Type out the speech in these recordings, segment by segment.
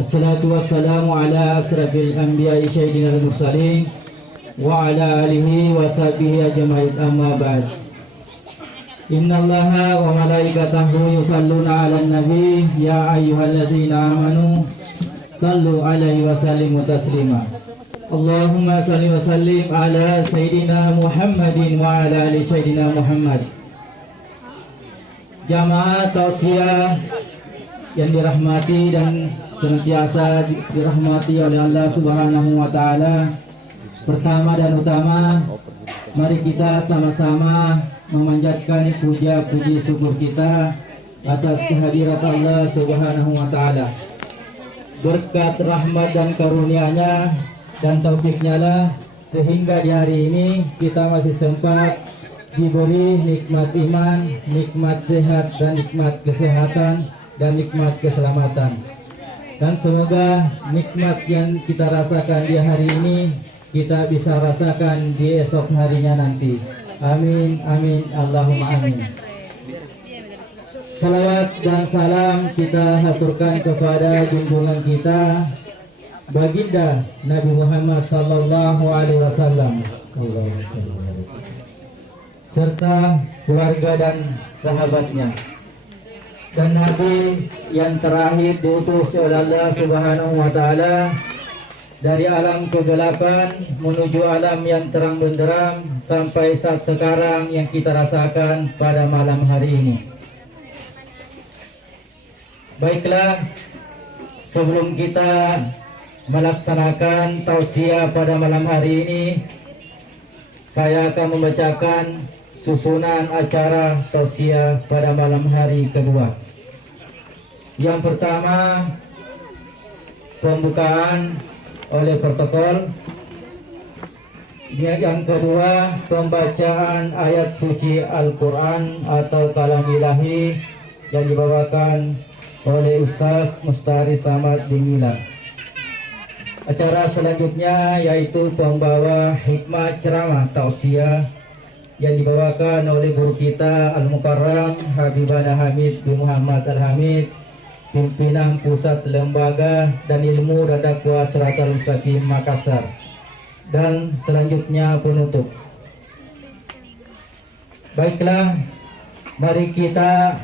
Assalatu wassalamu ala asrafil anbiya'i sayyidinal mursalin wa ala alihi wa sahbihi ajma'in, amma ba'd. Innallaha wa malaikatahu yusalluna 'alan nabi ya ayyuhalladzina amanu sallu 'alaihi wa sallimu taslima. Allahumma salli wa sallim ala sayyidina Muhammadin wa ala ali sayyidina Muhammad. Jamaah tausiah yang dirahmati dan senantiasa dirahmati oleh Allah Subhanahu wa taala. Pertama dan utama, mari kita sama-sama memanjatkan puja puji syukur kita atas kehadirat Allah Subhanahu wa taala. Berkat rahmat dan karunia-Nya dan taufiknya lah sehingga di hari ini kita masih sempat diberi nikmat iman, nikmat sehat dan nikmat kesehatan dan nikmat keselamatan. Dan semoga nikmat yang kita rasakan di hari ini kita bisa rasakan di esok harinya nanti. Amin, amin, Allahumma amin. Salawat dan salam kita haturkan kepada junjungan kita baginda Nabi Muhammad sallallahu alaihi wasallam serta keluarga dan sahabatnya. Dan Nabi yang terakhir diutus oleh Allah Subhanahu wa taala dari alam kegelapan menuju alam yang terang benderang sampai saat sekarang yang kita rasakan pada malam hari ini. Baiklah, sebelum kita melaksanakan tausiah pada malam hari ini, saya akan membacakan susunan acara tausiah pada malam hari kedua. Yang pertama, pembukaan oleh protokol. Yang kedua, pembacaan ayat suci Al-Quran atau kalam ilahi yang dibawakan oleh Ustaz Mustari Samad Dimila. Acara selanjutnya yaitu pembawa hikmah ceramah tausiah yang dibawakan oleh guru kita Al-Mukarram Habibana Hamid bin Muhammad Al-Hamid, pimpinan Pusat Lembaga dan Ilmu dan Dakwah Siratal Mustaqim Makassar. Dan selanjutnya penutup. Baiklah, mari kita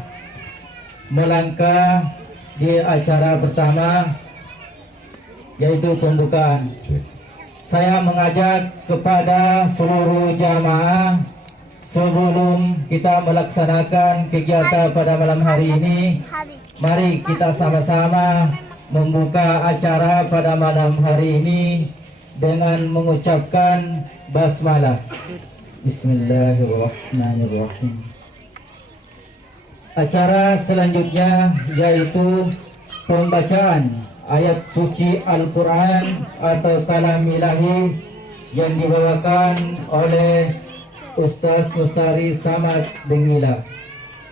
melangkah di acara pertama yaitu pembukaan. Saya mengajak kepada seluruh jamaah sebelum kita melaksanakan kegiatan pada malam hari ini, mari kita sama-sama membuka acara pada malam hari ini dengan mengucapkan basmalah. Bismillahirrahmanirrahim. Acara selanjutnya yaitu pembacaan ayat suci Al-Quran atau kalam ilahi yang dibawakan oleh Ustaz Mustari Samad Dimila.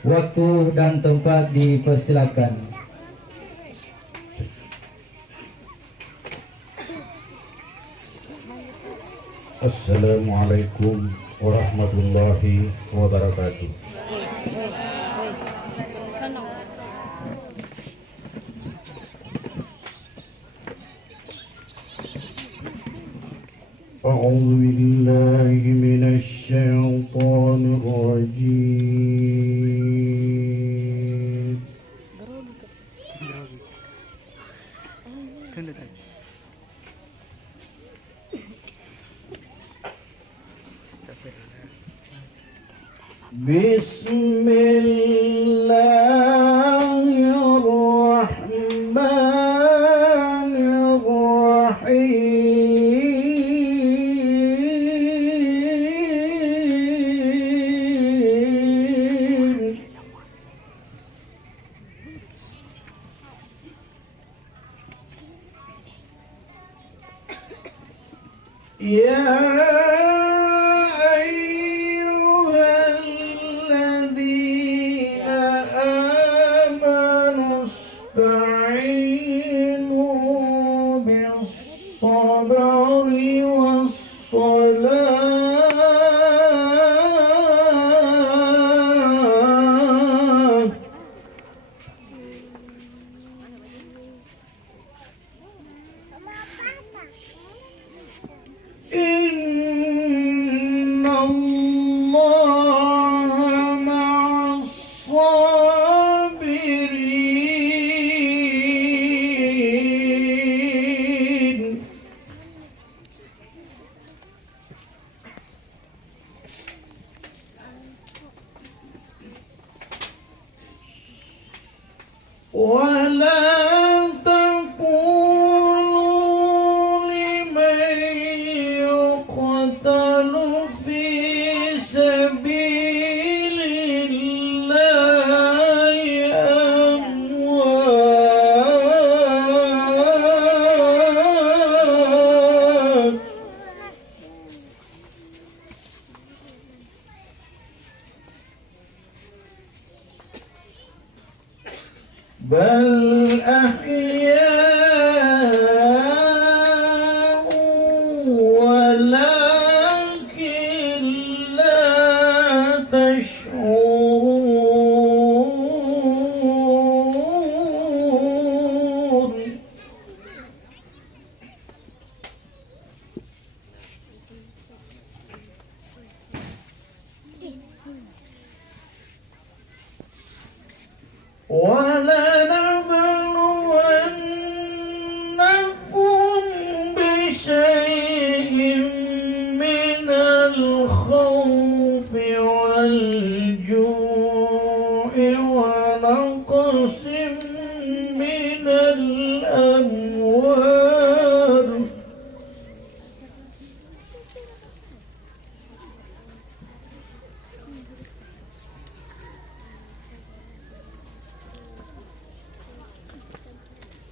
Waktu dan tempat dipersilakan. Assalamualaikum warahmatullahi wabarakatuh. A'udzu billahi minasy syaithanir rajim. Bismillahirrahmanirrahim. Ya ولا تقولوا لمن يقتل في سبيل الله أموات بل أحياء ولكن لا تشعرون ولنبلونكم بشيء من الخوف والجوع ونقص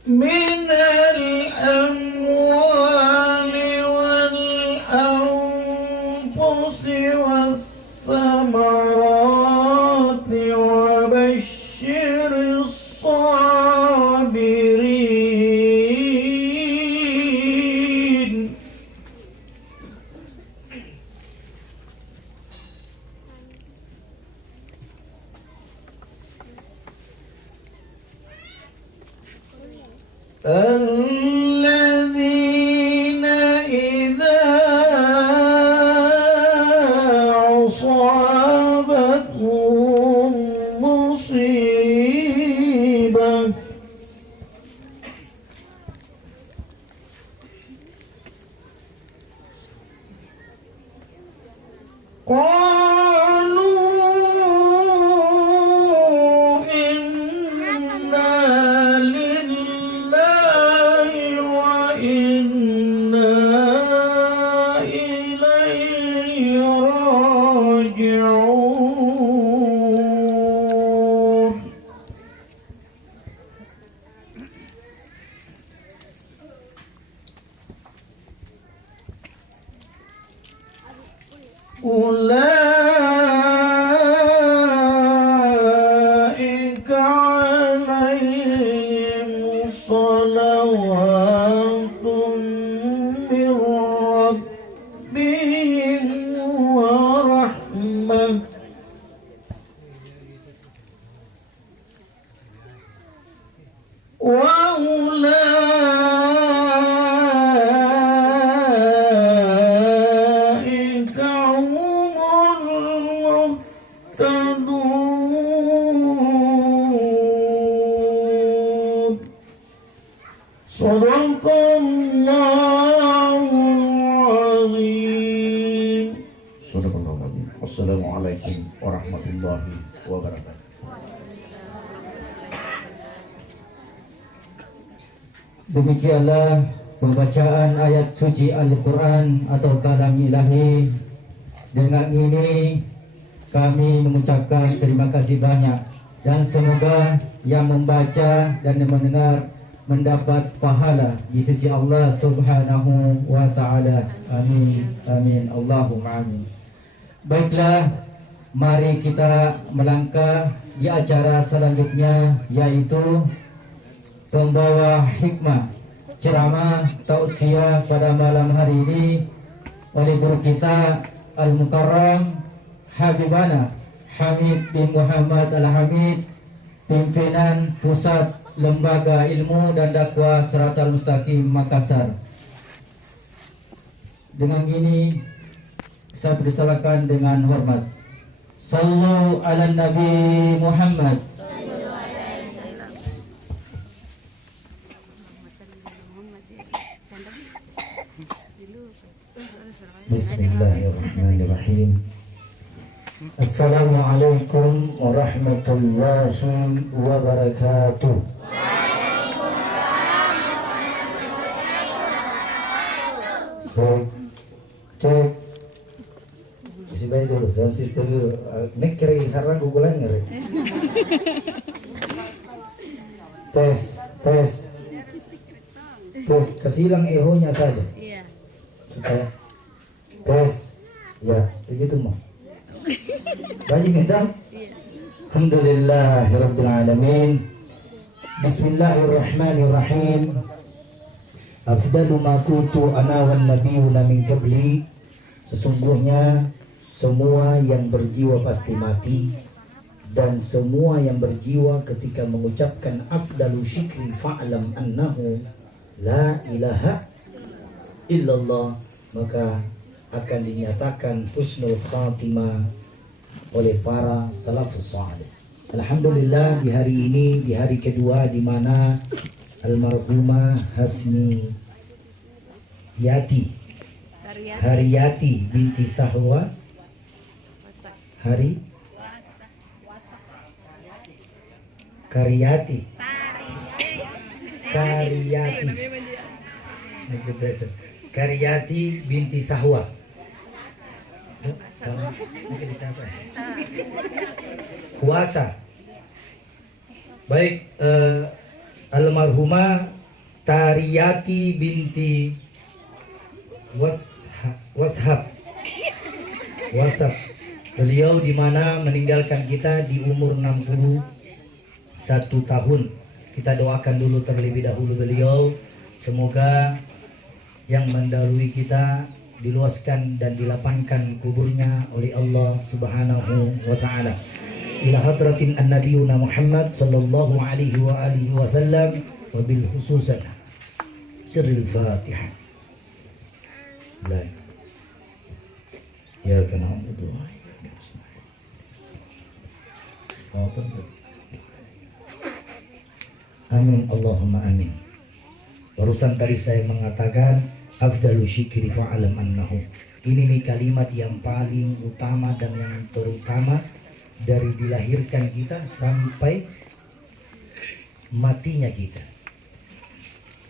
من الأموال والأنفس والثمرات وبشر الصابرين الذين إذا أصابتهم مصيبة قالوا إنا لله وإنا إليه راجعون أولئك عليهم صلوات من ربهم ورحمة وأولئك هم المهتدون صدق الله العظيم. صدق الله العظيم. Assalamualaikum warahmatullahi wabarakatuh. Demikianlah pembacaan ayat suci Al-Quran atau kalam ilahi. Dengan ini kami mengucapkan terima kasih banyak dan semoga yang membaca dan yang mendengar mendapat pahala di sisi Allah Subhanahu wa taala. Amin. Amin. Allahumma amin. Baiklah, mari kita melangkah di acara selanjutnya, yaitu pembawa hikmah ceramah tausiah pada malam hari ini oleh guru kita Al-Mukarram Habibana Hamid bin Muhammad Al-Hamid, pimpinan Pusat Lembaga Ilmu dan Dakwah Siratal Mustaqim Makassar. Dengan ini saya persilakan dengan hormat. Sallu ala Nabi Muhammad. Bismillahirrahmanirrahim. Assalamualaikum warahmatullahi wabarakatuh. Cek. Isi bayi dulu, sound system dulu. Nek kiri sarang gugulan ngeri. Tes. Tuh, kasih hilang ehonya saja. Iya. Supaya tes. Ya, begitu mah. Bayi minta. Alhamdulillahirabbil alamin. Bismillahirrahmanirrahim. Afdalu ma kuntu ana wan nabiyuna min qabli. Sesungguhnya semua yang berjiwa pasti mati, dan semua yang berjiwa ketika mengucapkan afdalu syikri fa'lam annahu la ilaha illallah, maka akan dinyatakan husnul khatimah oleh para salafus saleh. Alhamdulillah, di hari ini, di hari kedua di mana almarhumah Hasmi Haryati binti Sahwa Karyati binti Sahwa. Kuasa. Baik, almarhumah Tariyati binti Washab. Beliau di mana meninggalkan kita di umur 61 tahun. Kita doakan dulu terlebih dahulu beliau, semoga yang mendahului kita diluaskan dan dilapangkan kuburnya oleh Allah Subhanahu wa taala. Ila hadratin an-nabiyuna Muhammad sallallahu alaihi wa alihi wasallam wa bil khususan sirril Fatihah. Baik. Ya kana berdoa. Amin Allahumma amin. Barusan tadi saya mengatakan afdalu syikri fa'alam annahu. Ini nih kalimat yang paling utama dan yang terutama dari dilahirkan kita sampai matinya kita.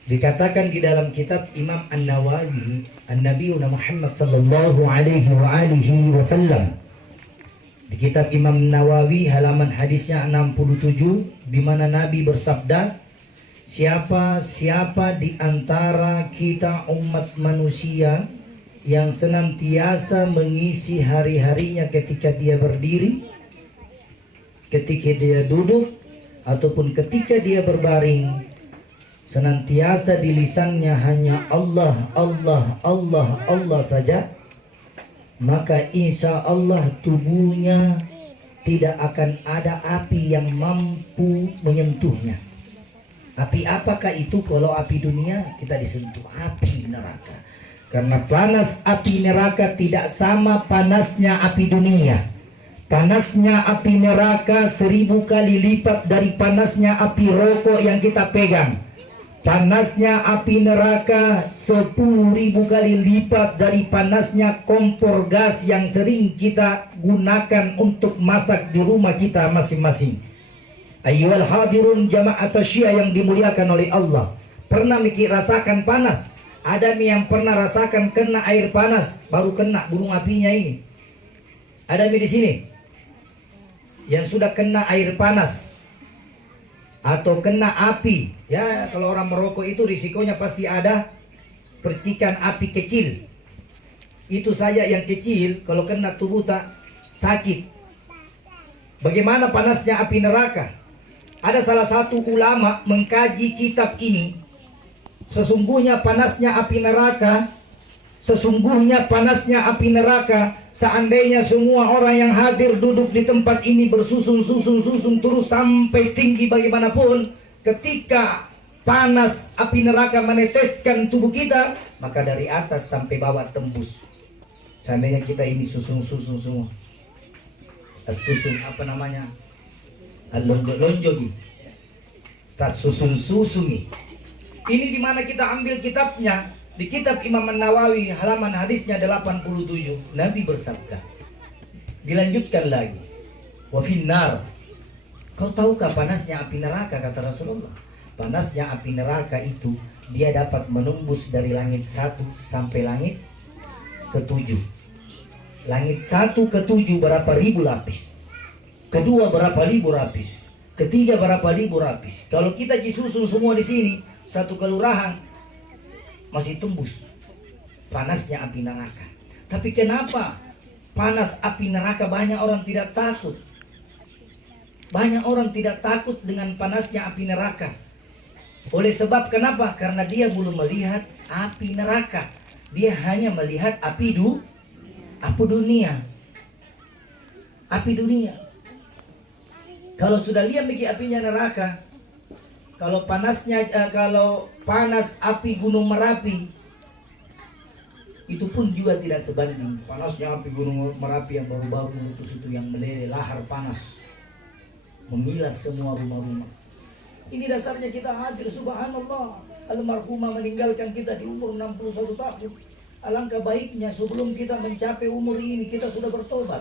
Dikatakan di dalam kitab Imam An-Nawawi, An-Nabiyuna Muhammad sallallahu alaihi wa alihi wasallam. Di kitab Imam Nawawi halaman hadisnya 67, di mana Nabi bersabda, siapa di antara kita umat manusia yang senantiasa mengisi hari-harinya ketika dia berdiri, ketika dia duduk, ataupun ketika dia berbaring, senantiasa di lisannya hanya Allah, Allah, Allah, Allah saja, maka insya Allah tubuhnya tidak akan ada api yang mampu menyentuhnya. Api apakah itu? Kalau api dunia kita disentuh, api neraka. Karena panas api neraka tidak sama panasnya api dunia. Panasnya api neraka 1000 kali lipat dari panasnya api rokok yang kita pegang. Panasnya api neraka 10.000 kali lipat dari panasnya kompor gas yang sering kita gunakan untuk masak di rumah kita masing-masing. Ayyuhal hadirun jama'at syiah yang dimuliakan oleh Allah. Pernah rasakan panas? Ada yang pernah rasakan kena air panas baru kena burung apinya ini? Ada di sini yang sudah kena air panas atau kena api? Ya, kalau orang merokok itu risikonya pasti ada percikan api kecil. Itu saja yang kecil, kalau kena tubuh tak sakit. Bagaimana panasnya api neraka? Ada salah satu ulama mengkaji kitab ini. Sesungguhnya panasnya api neraka, seandainya semua orang yang hadir duduk di tempat ini bersusun terus sampai tinggi bagaimanapun, ketika panas api neraka meneteskan tubuh kita, maka dari atas sampai bawah tembus. Seandainya kita ini susun semua, susun apa namanya, lonjong, start susun nih. Ini dimana kita ambil kitabnya, di kitab Imam An-Nawawi halaman hadisnya 87. Nabi bersabda, dilanjutkan lagi, wa finnar. Kau tahukah panasnya api neraka, kata Rasulullah? Panasnya api neraka itu dia dapat menembus dari langit 1 sampai langit ke-7. Langit 1 ke 7 berapa ribu lapis, kedua berapa ribu lapis, ketiga berapa ribu lapis. Kalau kita disusun semua di sini satu kelurahan masih tembus panasnya api neraka. Tapi kenapa panas api neraka banyak orang tidak takut? Banyak orang tidak takut dengan panasnya api neraka. Oleh sebab kenapa? Karena dia belum melihat api neraka. Dia hanya melihat api dunia. Api dunia. Kalau sudah lihat bagi apinya neraka, kalau panas api Gunung Merapi, itu pun juga tidak sebanding panasnya api Gunung Merapi yang baru-baru meletus itu, yang meleleh lahar panas, mengilas semua rumah-rumah. Ini dasarnya kita hadir, subhanallah. Almarhumah meninggalkan kita di umur 61 tahun. Alangkah baiknya sebelum kita mencapai umur ini kita sudah bertobat.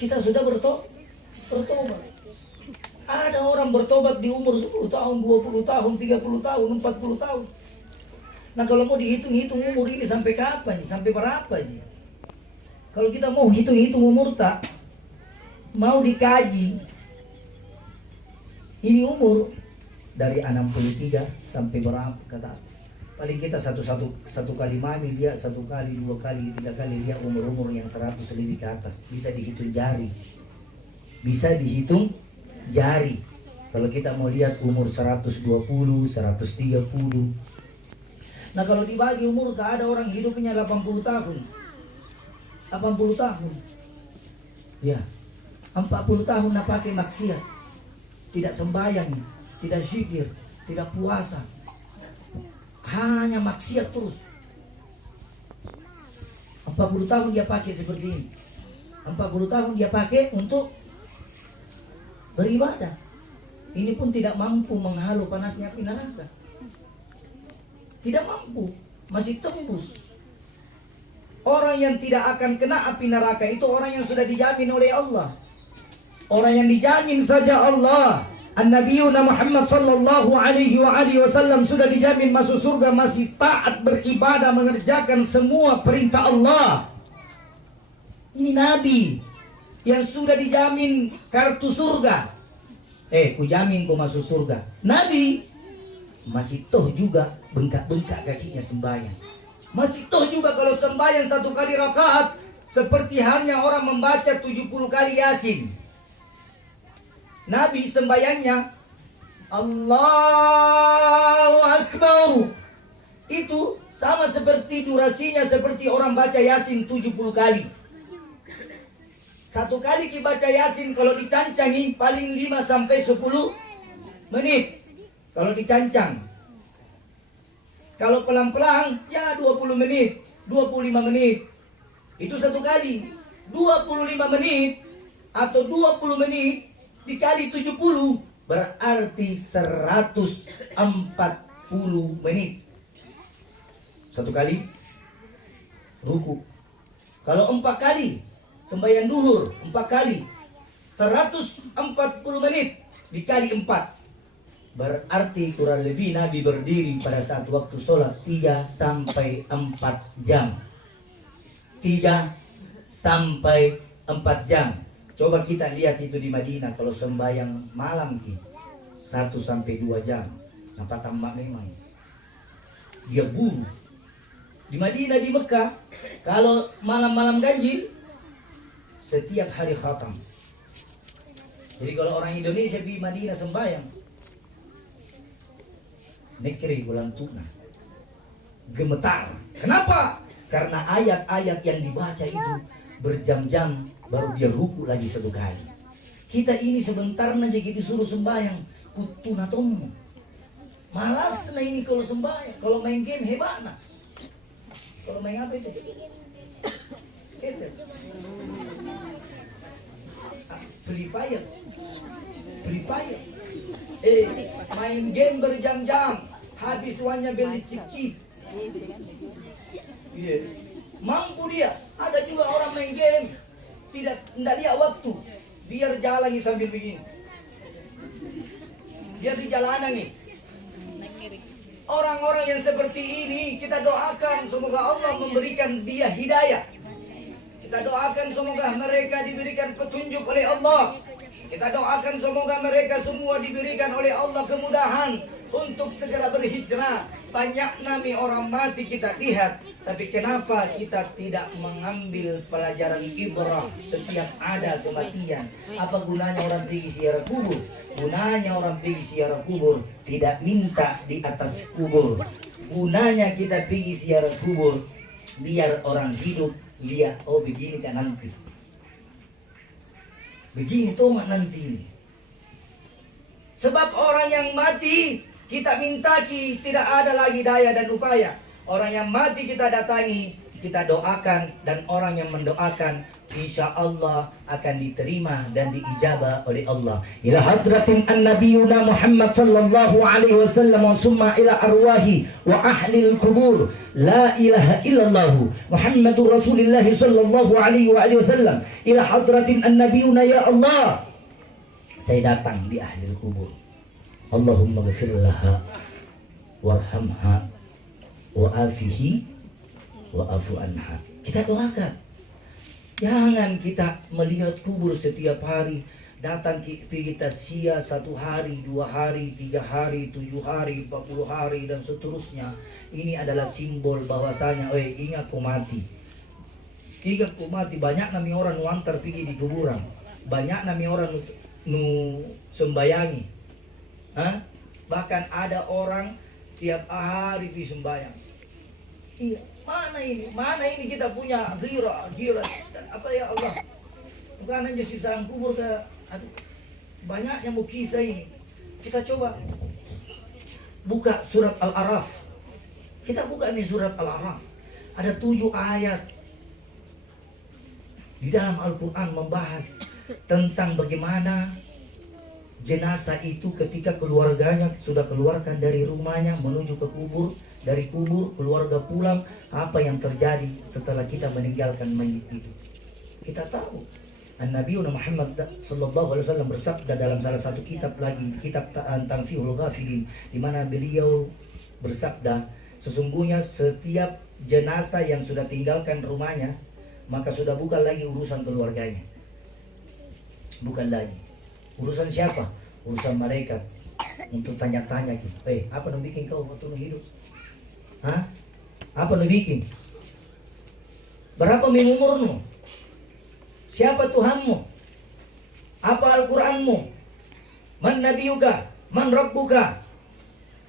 Kita sudah bertobat. Ada orang bertobat di umur 10 tahun, 20 tahun, 30 tahun, 40 tahun. Nah kalau mau dihitung-hitung umur ini sampai kapan? Sampai berapa aja? Kalau kita mau hitung-hitung umur tak, mau dikaji, ini umur dari 63 sampai berapa kata? Paling kita satu kali mami dia, 1 kali, 2 kali, 3 kali dia umur-umur yang 100 lebih ke atas. Bisa dihitung jari. Bisa dihitung jari. Kalau kita mau lihat umur 120, 130. Nah kalau dibagi umur tak ada orang hidupnya 80 tahun. 80 tahun. Ya. 40 tahun nak pakai maksiat. Tidak sembahyang, tidak zikir, tidak puasa. Hanya maksiat terus. 40 tahun dia pakai seperti ini. 40 tahun dia pakai untuk beribadah. Ini pun tidak mampu menghalau panasnya api neraka. Tidak mampu, masih tembus. Orang yang tidak akan kena api neraka itu orang yang sudah dijamin oleh Allah. Orang yang dijamin saja Allah, An-Nabiyuna Muhammad sallallahu alaihi wasallam sudah dijamin masuk surga, masih taat beribadah, mengerjakan semua perintah Allah. Ini Nabi yang sudah dijamin kartu surga. Ku jamin kau masuk surga. Nabi masih toh juga bengkak-bengkak kakinya sembahyang. Masih toh juga kalau sembahyang 1 kali rakaat seperti halnya orang membaca 70 kali Yasin. Nabi sembahyangnya Allahu Akbar. Itu sama seperti durasinya seperti orang baca Yasin 70 kali. 1 kali dibaca Yasin kalau dicancangi paling 5 sampai 10 menit. Kalau dicancang. Kalau pelan-pelan ya 20 menit, 25 menit. Itu 1 kali. 25 menit atau 20 menit dikali 70 berarti 140 menit. 1 kali ruku. Kalau 4 kali sembahyang duhur 4 kali 140 menit dikali 4 berarti kurang lebih Nabi berdiri pada saat waktu sholat 3 sampai 4 jam. 3 sampai 4 jam. Coba kita lihat itu di Madinah kalau sembahyang malam 1 sampai 2 jam. Nampak tambah memang. Dia buru. Di Madinah, di Mekah, kalau malam-malam ganjil setiap hari khatam. Jadi kalau orang Indonesia di Madinah sembahyang nekri bulan tuna, gemetar. Kenapa? Karena ayat-ayat yang dibaca itu berjam-jam baru dia ruku lagi 1 kali. Kita ini sebentar aja gitu disuruh sembahyang kutuna tomu. Malas nah ini kalau sembahyang. Kalau main game hebat nah. Kalau main apa itu? Skater. Free Fire. Main game berjam-jam. Habis uangnya beli chip-chip. Iya. Mampu dia. Ada juga orang main game tidak lihat waktu. Biar jalan sambil begini. dia di jalanan nih. Orang-orang yang seperti ini kita doakan semoga Allah memberikan dia hidayah. Kita doakan semoga mereka diberikan petunjuk oleh Allah. Kita doakan semoga mereka semua diberikan oleh Allah kemudahan untuk segera berhijrah. Banyak nami orang mati kita lihat, tapi kenapa kita tidak mengambil pelajaran ibrah setiap ada kematian? Apa gunanya orang pergi ziarah kubur? Gunanya orang pergi ziarah kubur tidak minta di atas kubur. Gunanya kita pergi ziarah kubur biar orang hidup lihat, oh begini kan nanti. Begini tomat nanti ini. Sebab orang yang mati kita mintaki tidak ada lagi daya dan upaya. Orang yang mati kita datangi, kita doakan, dan orang yang mendoakan insya Allah akan diterima dan diijabah oleh Allah. Ila hadratin an-nabiyuna Muhammad sallallahu alaihi wasallam wa summa ila arwahi wa ahli al-kubur la ilaha illallah Muhammadur Rasulullah sallallahu alaihi wasallam. Ila hadratin an-nabiyuna ya Allah, saya datang di ahli al-kubur. Allahumma ghfir laha warhamha wa afihi wa afu anha. Kita doakan. Jangan kita melihat kubur setiap hari. Datang kita sia 1 hari, 2 hari, 3 hari, 7 hari, 40 hari dan seterusnya. Ini adalah simbol bahwasanya ingat ku mati. Ingat ku mati. Banyak nami orang nuantar pergi di kuburan. Banyak nami orang nu sembayangi. Bahkan ada orang tiap hari pergi sembayang. Iya, mana ini? Mana ini kita punya gila apa ya Allah? Bukan hanya sisaan kubur ke, aduh, banyaknya mukizah ini. Kita coba buka surat Al-Araf. Kita buka ini surat Al-Araf. Ada 7 ayat di dalam Al-Quran membahas tentang bagaimana jenazah itu ketika keluarganya sudah keluarkan dari rumahnya menuju ke kubur, dari kubur keluarga pulang, apa yang terjadi setelah kita meninggalkan mayit itu. Kita tahu Nabi Muhammad sallallahu alaihi wasallam bersabda dalam salah satu kitab lagi, kitab Tanfihul Ghafilin, di mana beliau bersabda, sesungguhnya setiap jenazah yang sudah tinggalkan rumahnya, maka sudah bukan lagi urusan keluarganya. Bukan lagi. Urusan siapa? Urusan malaikat. Untuk tanya-tanya gitu. Apa yang bikin kau waktu lu hidup? Apa yang bikin? Berapa umurmu? Siapa Tuhanmu? Apa Al-Quranmu? Man nabiyuka? Man rabbuka?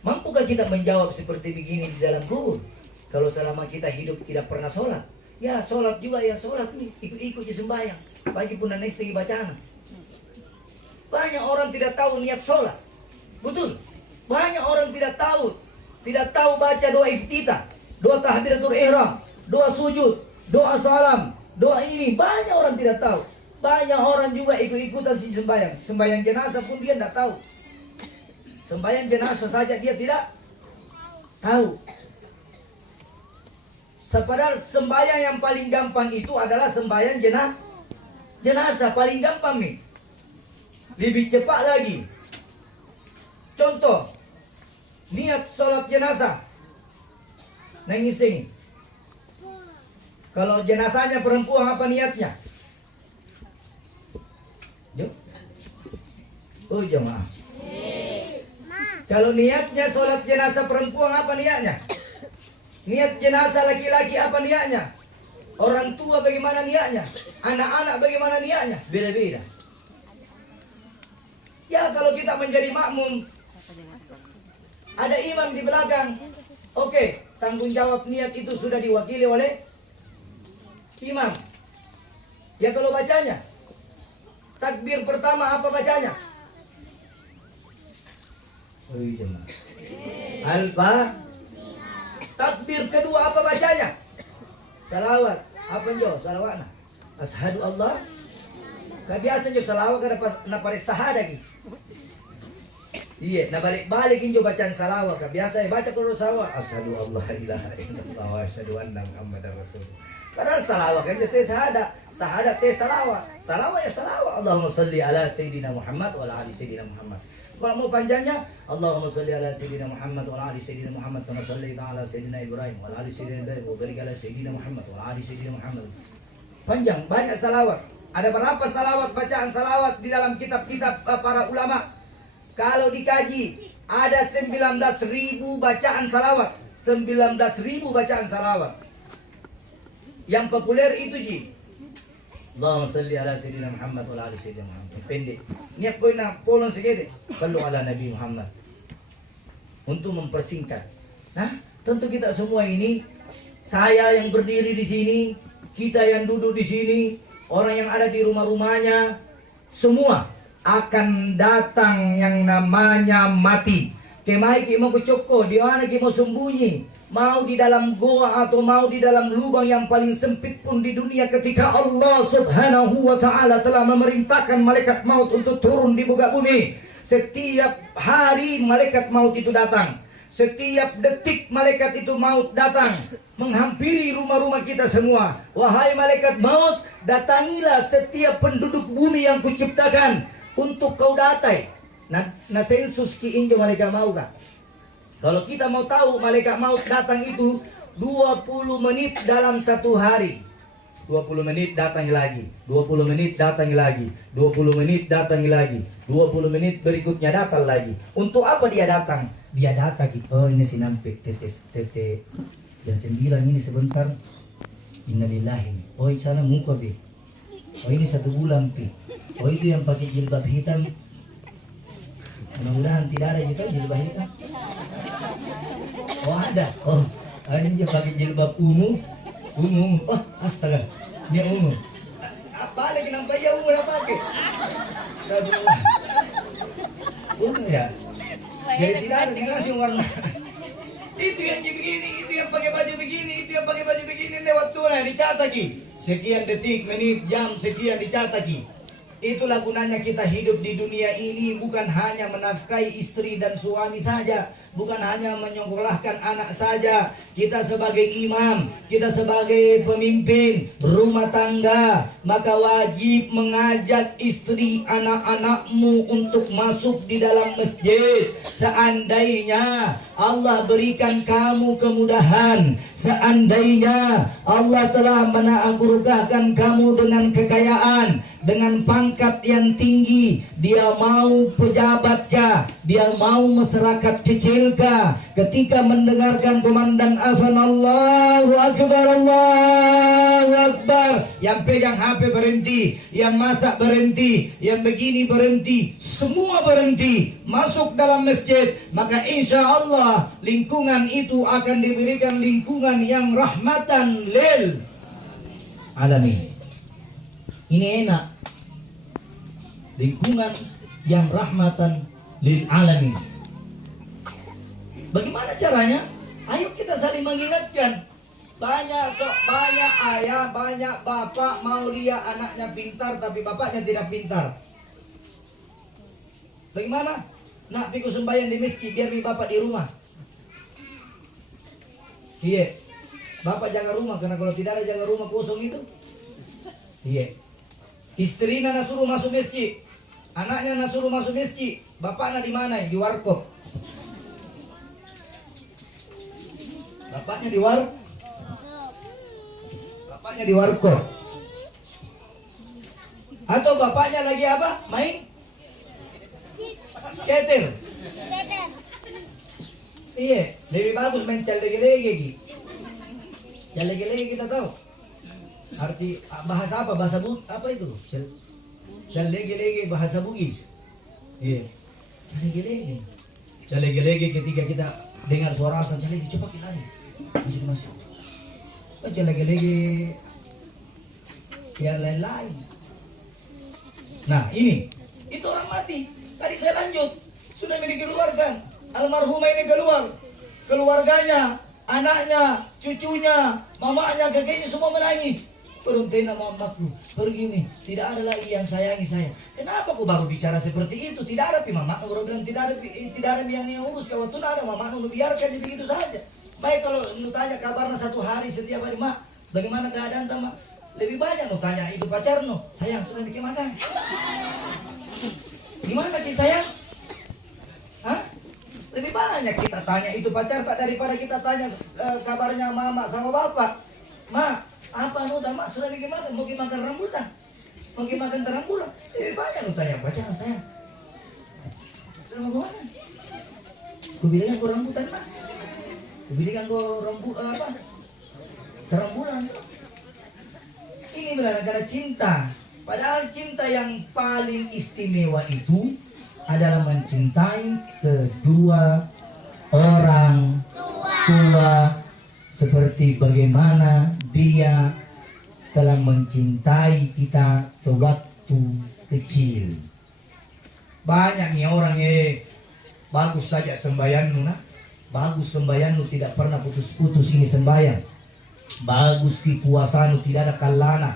Mampukah kita menjawab seperti begini di dalam kubur? Kalau selama kita hidup tidak pernah sholat. Ya sholat juga ya sholat nih. Ikut-ikut sembahyang. Pagi pun dan istri bacaan. Banyak orang tidak tahu niat sholat. Betul. Banyak orang tidak tahu baca doa iftitah, doa tahbiratul ihram, doa sujud, doa salam, doa ini. Banyak orang tidak tahu. Banyak orang juga ikut-ikutan sembahyang. Sembahyang jenazah pun dia tidak tahu. Sembahyang jenazah saja dia tidak tahu. Padahal sembahyang yang paling gampang itu adalah sembahyang jenazah. Paling gampang nih. Lebih cepat lagi. Contoh, niat sholat jenazah. Nangising. Kalau jenazahnya perempuan apa niatnya? Yuk. Oh jemaah. Kalau niatnya sholat jenazah perempuan apa niatnya? Niat jenazah laki-laki apa niatnya? Orang tua bagaimana niatnya? Anak-anak bagaimana niatnya? Beda-beda. Ya kalau kita menjadi makmum, ada imam di belakang, oke, tanggung jawab niat itu sudah diwakili oleh imam. Ya kalau bacanya, takbir pertama apa bacanya? Oh iya. Alfa. Takbir kedua apa bacanya? Salawat. Apa jo? Salawat. Ashadu Allah. Kebiasaan jo salawat karena pas napare sahada gitu. Iya, nah balik-balikin jo bacaan salawat. Kebiasa baca kalau salawat. Ashadu Allah ilaha illallah wa asyhadu anna Muhammadar Rasul. Padahal salawat kan just sahada. Sahada teh salawat. Salawat ya salawat. Allahumma salli ala Sayyidina Muhammad wa ala ali Sayyidina Muhammad. Kalau mau panjangnya, Allahumma salli ala Sayyidina Muhammad wa ala ali Sayyidina Muhammad kama shallaita ala Sayyidina Ibrahim wa ala ali Sayyidina Ibrahim wa barik ala Sayyidina Muhammad wa ala ali Sayyidina Muhammad. Panjang, banyak salawat. Ada berapa salawat, bacaan salawat di dalam kitab-kitab para ulama? Kalau dikaji, ada 19.000 bacaan salawat. 19.000 bacaan salawat. Yang populer itu Ji. Allahumma salli ala Sayyidina Muhammad wa ala ali Sayyidina Muhammad. Pendek. Niat poin na polon segede. Sallu ala Nabi Muhammad. Untuk mempersingkat. Nah, tentu kita semua ini, saya yang berdiri di sini, kita yang duduk di sini, orang yang ada di rumah-rumahnya, semua akan datang yang namanya mati. Kemai ki mau kecoko, di mana ki mau sembunyi? Mau di dalam goa atau mau di dalam lubang yang paling sempit pun di dunia, ketika Allah Subhanahu wa ta'ala telah memerintahkan malaikat maut untuk turun di muka bumi. Setiap hari malaikat maut itu datang. Setiap detik malaikat itu maut datang menghampiri rumah-rumah kita semua. Wahai malaikat maut, datangilah setiap penduduk bumi yang kuciptakan untuk kau datai. Nah sensus ki injo malaikat maut kah? Kalau kita mau tahu malaikat maut datang itu 20 menit dalam satu hari. 20 menit datangi lagi, 20 menit datangi lagi, 20 menit datangi lagi, 20 menit berikutnya datang lagi. Untuk apa dia datang? Dia datang gitu. Oh ini si nampe tetes tete yang 9 ini sebentar. Innalillahi. Oh sana muka be. Oh ini 1 bulan pi. Oh itu yang pakai jilbab hitam. Mudah-mudahan tidak ada gitu jilbab hitam. Oh ada. Oh ini dia pakai jilbab ungu. Oh astaga. Dia ungu. Apa lagi nampak ya ungu apa pakai? Astagfirullah. Ungu ya. Jadi tidak ada dikasih warna. Itu yang begini, itu yang pakai baju begini, itu yang pakai baju begini, lewat tunai dicataki. Sekian detik, menit, jam, sekian dicataki. Itulah gunanya kita hidup di dunia ini, bukan hanya menafkahi istri dan suami saja, bukan hanya menyekolahkan anak saja. Kita sebagai imam, kita sebagai pemimpin rumah tangga, maka wajib mengajak istri anak-anakmu untuk masuk di dalam masjid. Seandainya Allah berikan kamu kemudahan, seandainya Allah telah menganugerahkan kamu dengan kekayaan, dengan pangkat yang tinggi, dia mau pejabatkah, dia mau masyarakat kecilkah, ketika mendengarkan komandan azan Allahu Akbar, Allahu Akbar, yang pegang HP berhenti, yang masak berhenti, yang begini berhenti, semua berhenti, masuk dalam masjid, maka insya Allah lingkungan itu akan diberikan lingkungan yang rahmatan lil alamin. Ini enak, lingkungan yang rahmatan lil alamin. Bagaimana caranya? Ayo kita saling mengingatkan. Banyak ayah, banyak bapak mau lihat anaknya pintar tapi bapaknya tidak pintar. Bagaimana? Nak pikir sembahyang di masjid biar bapak di rumah. Iya. Bapak jaga rumah, karena kalau tidak ada jaga rumah kosong itu. Iya. Istrinya nak suruh masuk masjid, anaknya nak suruh masuk masjid, bapaknya di mana? Di warkop. Bapaknya di warkop. Atau bapaknya lagi apa? Main skater. Iya, lebih bagus main lege-lege. Lege-lege kita tahu. Arti bahasa apa? Bahasa apa itu? Lege-lege bahasa Bugis. Iya. Lege-lege ketika kita dengar suara asal lege, coba kita lari. Masuk. Lege-lege yang lain-lain. Nah ini, itu orang mati. Tadi saya lanjut, sudah dikeluarkan. Almarhumah ini keluar, keluarganya, anaknya, cucunya, mamanya, kakeknya semua menangis. Berhenti nama mamaku, pergi nih, tidak ada lagi yang sayangi saya. Kenapa kau baru bicara seperti itu? Tidak ada mama, orang bilang tidak ada yang urus. Kalau tuh ada mama, nu biarkan begitu saja. Baik kalau nu tanya kabarnya satu hari setiap hari, mak, Bagaimana keadaan sama? Lebih banyak no tanya itu pacar no. Sayang sudah bikin makan. Gimana ki sayang? Hah? Lebih banyak kita tanya itu pacar tak daripada kita tanya kabarnya mama sama bapak. Ma, apa nu mak sudah bikin makan? Mau makan rambutan? Mau makan terambulan? Lebih banyak nu tanya pacar sayang. Sudah mau makan? Kubilikan kau rambutan mak. Kubilikan kau rambutan apa? Terambulan. Ini benar karena cinta. Padahal cinta yang paling istimewa itu adalah mencintai kedua orang tua seperti bagaimana dia telah mencintai kita sewaktu kecil. Banyak nih orang bagus saja sembahyangmu nak. Bagus sembahyangmu tidak pernah putus-putus ini sembahyang. Bagus ki puasamu tidak ada kalana.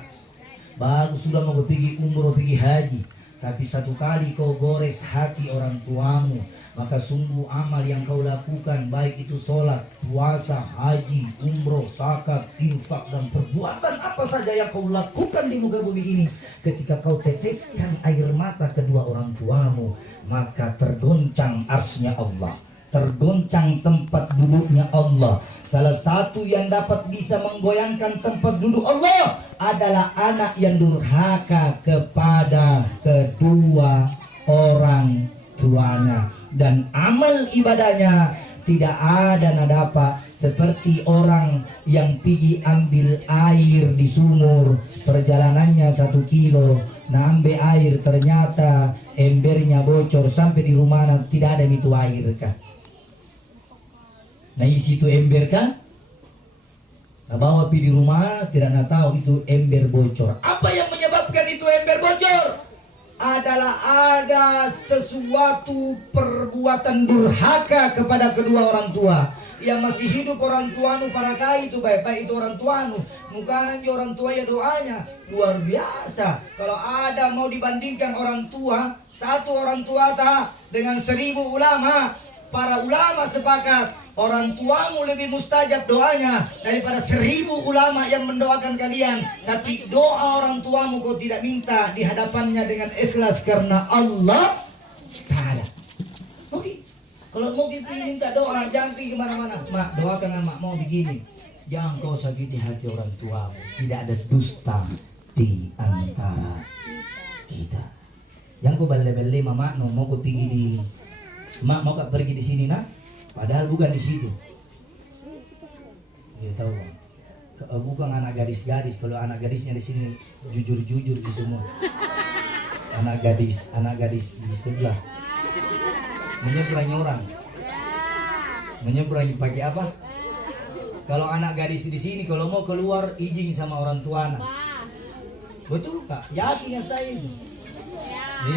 Bagus sudah mau pergi umroh pergi haji. Tapi satu kali kau gores hati orang tuamu, maka sungguh amal yang kau lakukan, baik itu sholat, puasa, haji, umroh, zakat, infak, dan perbuatan apa saja yang kau lakukan di muka bumi ini, ketika kau teteskan air mata kedua orang tuamu, maka tergoncang arsy-Nya Allah, tergoncang tempat duduknya Allah. Salah satu yang dapat bisa menggoyangkan tempat duduk Allah adalah anak yang durhaka kepada kedua orang tuanya. Dan amal ibadahnya tidak ada nadapa seperti orang yang pergi ambil air di sumur, perjalanannya 1 kilo, nah ambil air ternyata embernya bocor, sampai di rumah tidak ada itu air kah? Nah isi itu ember kah? Nah bawa pi di rumah tidak nak tahu itu ember bocor. Apa yang menyebabkan itu ember bocor? Adalah ada sesuatu perbuatan durhaka kepada kedua orang tua. Yang masih hidup orang tuanu para kai itu baik itu orang tuanu. Mukanan orang tua ya doanya luar biasa. Kalau ada mau dibandingkan orang tua, satu orang tua tak dengan 1000 ulama, para ulama sepakat orang tuamu lebih mustajab doanya daripada 1000 ulama yang mendoakan kalian. Tapi doa orang tuamu kau tidak minta di hadapannya dengan ikhlas karena Allah Ta'ala. Oke, kalau mau kita minta doa jangan pergi kemana-mana. Mak doakan mak mau begini, jangan kau sakiti hati orang tuamu. Tidak ada dusta di antara kita. Jangan kau bale-bale mama no mau kau pergi di mak mau kau pergi di sini nak. Padahal bukan di situ. Ya tahu bang. Bukan anak gadis-gadis. Kalau anak gadisnya di sini jujur-jujur di semua. Anak gadis di sebelah. Menyeberangi orang. Menyeberangi pakai apa? Kalau anak gadis di sini kalau mau keluar izin sama orang tua anak. Betul Kak? Yakin saya ini.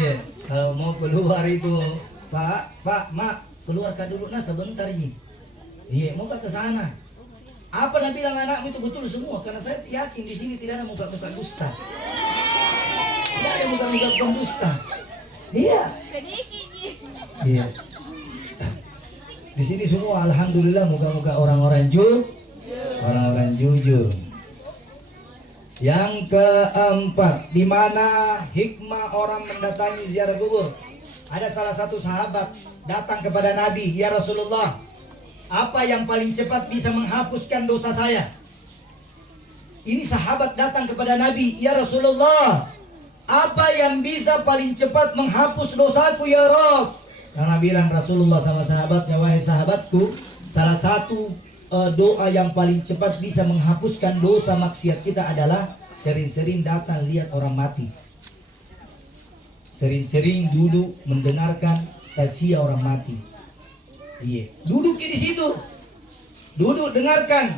Iya. Kalau mau keluar itu Pak, Mak. Keluarkan dulu sebentar ji. Iya, mau ke sana. Apa nak bilang anakmu itu betul semua? Karena saya yakin di sini tidak ada muka-muka dusta. Tidak ada muka-muka pendusta. Iya. Iya. Di sini semua alhamdulillah muka-muka orang-orang jujur. Yang keempat, di mana hikmah orang mendatangi ziarah kubur? Ada salah satu sahabat datang kepada Nabi, ya Rasulullah, apa yang paling cepat bisa menghapuskan dosa saya? Ini sahabat datang kepada Nabi, ya Rasulullah, apa yang bisa paling cepat menghapus dosaku ya Rabb? Karena bilang Rasulullah sama sahabatnya, wahai sahabatku, salah satu doa yang paling cepat bisa menghapuskan dosa maksiat kita adalah sering-sering datang lihat orang mati. Sering-sering duduk mendengarkan takziah orang mati. Iya, duduk di situ. Duduk dengarkan.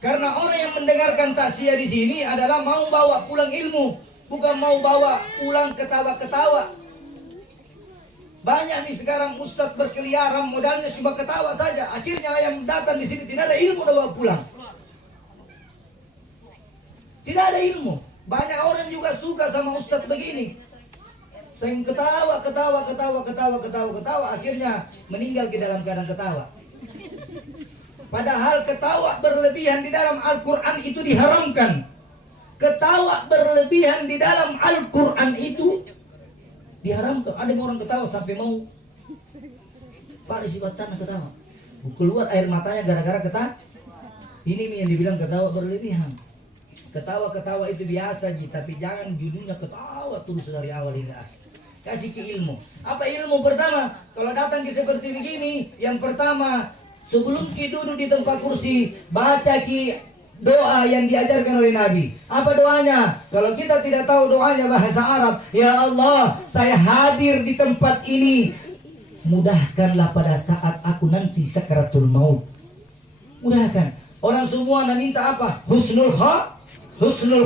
Karena orang yang mendengarkan takziah di sini adalah mau bawa pulang ilmu, bukan mau bawa pulang ketawa-ketawa. Banyak nih sekarang ustadz berkeliaran modalnya cuma ketawa saja. Akhirnya yang datang di sini tidak ada ilmu bawa pulang. Tidak ada ilmu. Banyak orang juga suka sama ustadz begini. Sering ketawa, akhirnya meninggal ke dalam keadaan ketawa. Padahal ketawa berlebihan di dalam Al-Quran itu diharamkan. Ketawa berlebihan di dalam Al-Quran itu diharamkan. Ada orang ketawa sampai mau Pak disibat tanah ketawa. Keluar air matanya gara-gara ketawa. Ini yang dibilang ketawa berlebihan. Ketawa-ketawa itu biasa tapi jangan judulnya ketawa terus dari awal hingga akhir. Kasih ke ilmu. Apa ilmu pertama? Kalau datang ke seperti begini, yang pertama sebelum kita duduk di tempat kursi, baca ki doa yang diajarkan oleh Nabi. Apa doanya? Kalau kita tidak tahu doanya bahasa Arab, ya Allah, saya hadir di tempat ini, mudahkanlah pada saat aku nanti sakaratul maut. Mudahkan. Orang semua minta apa? Husnul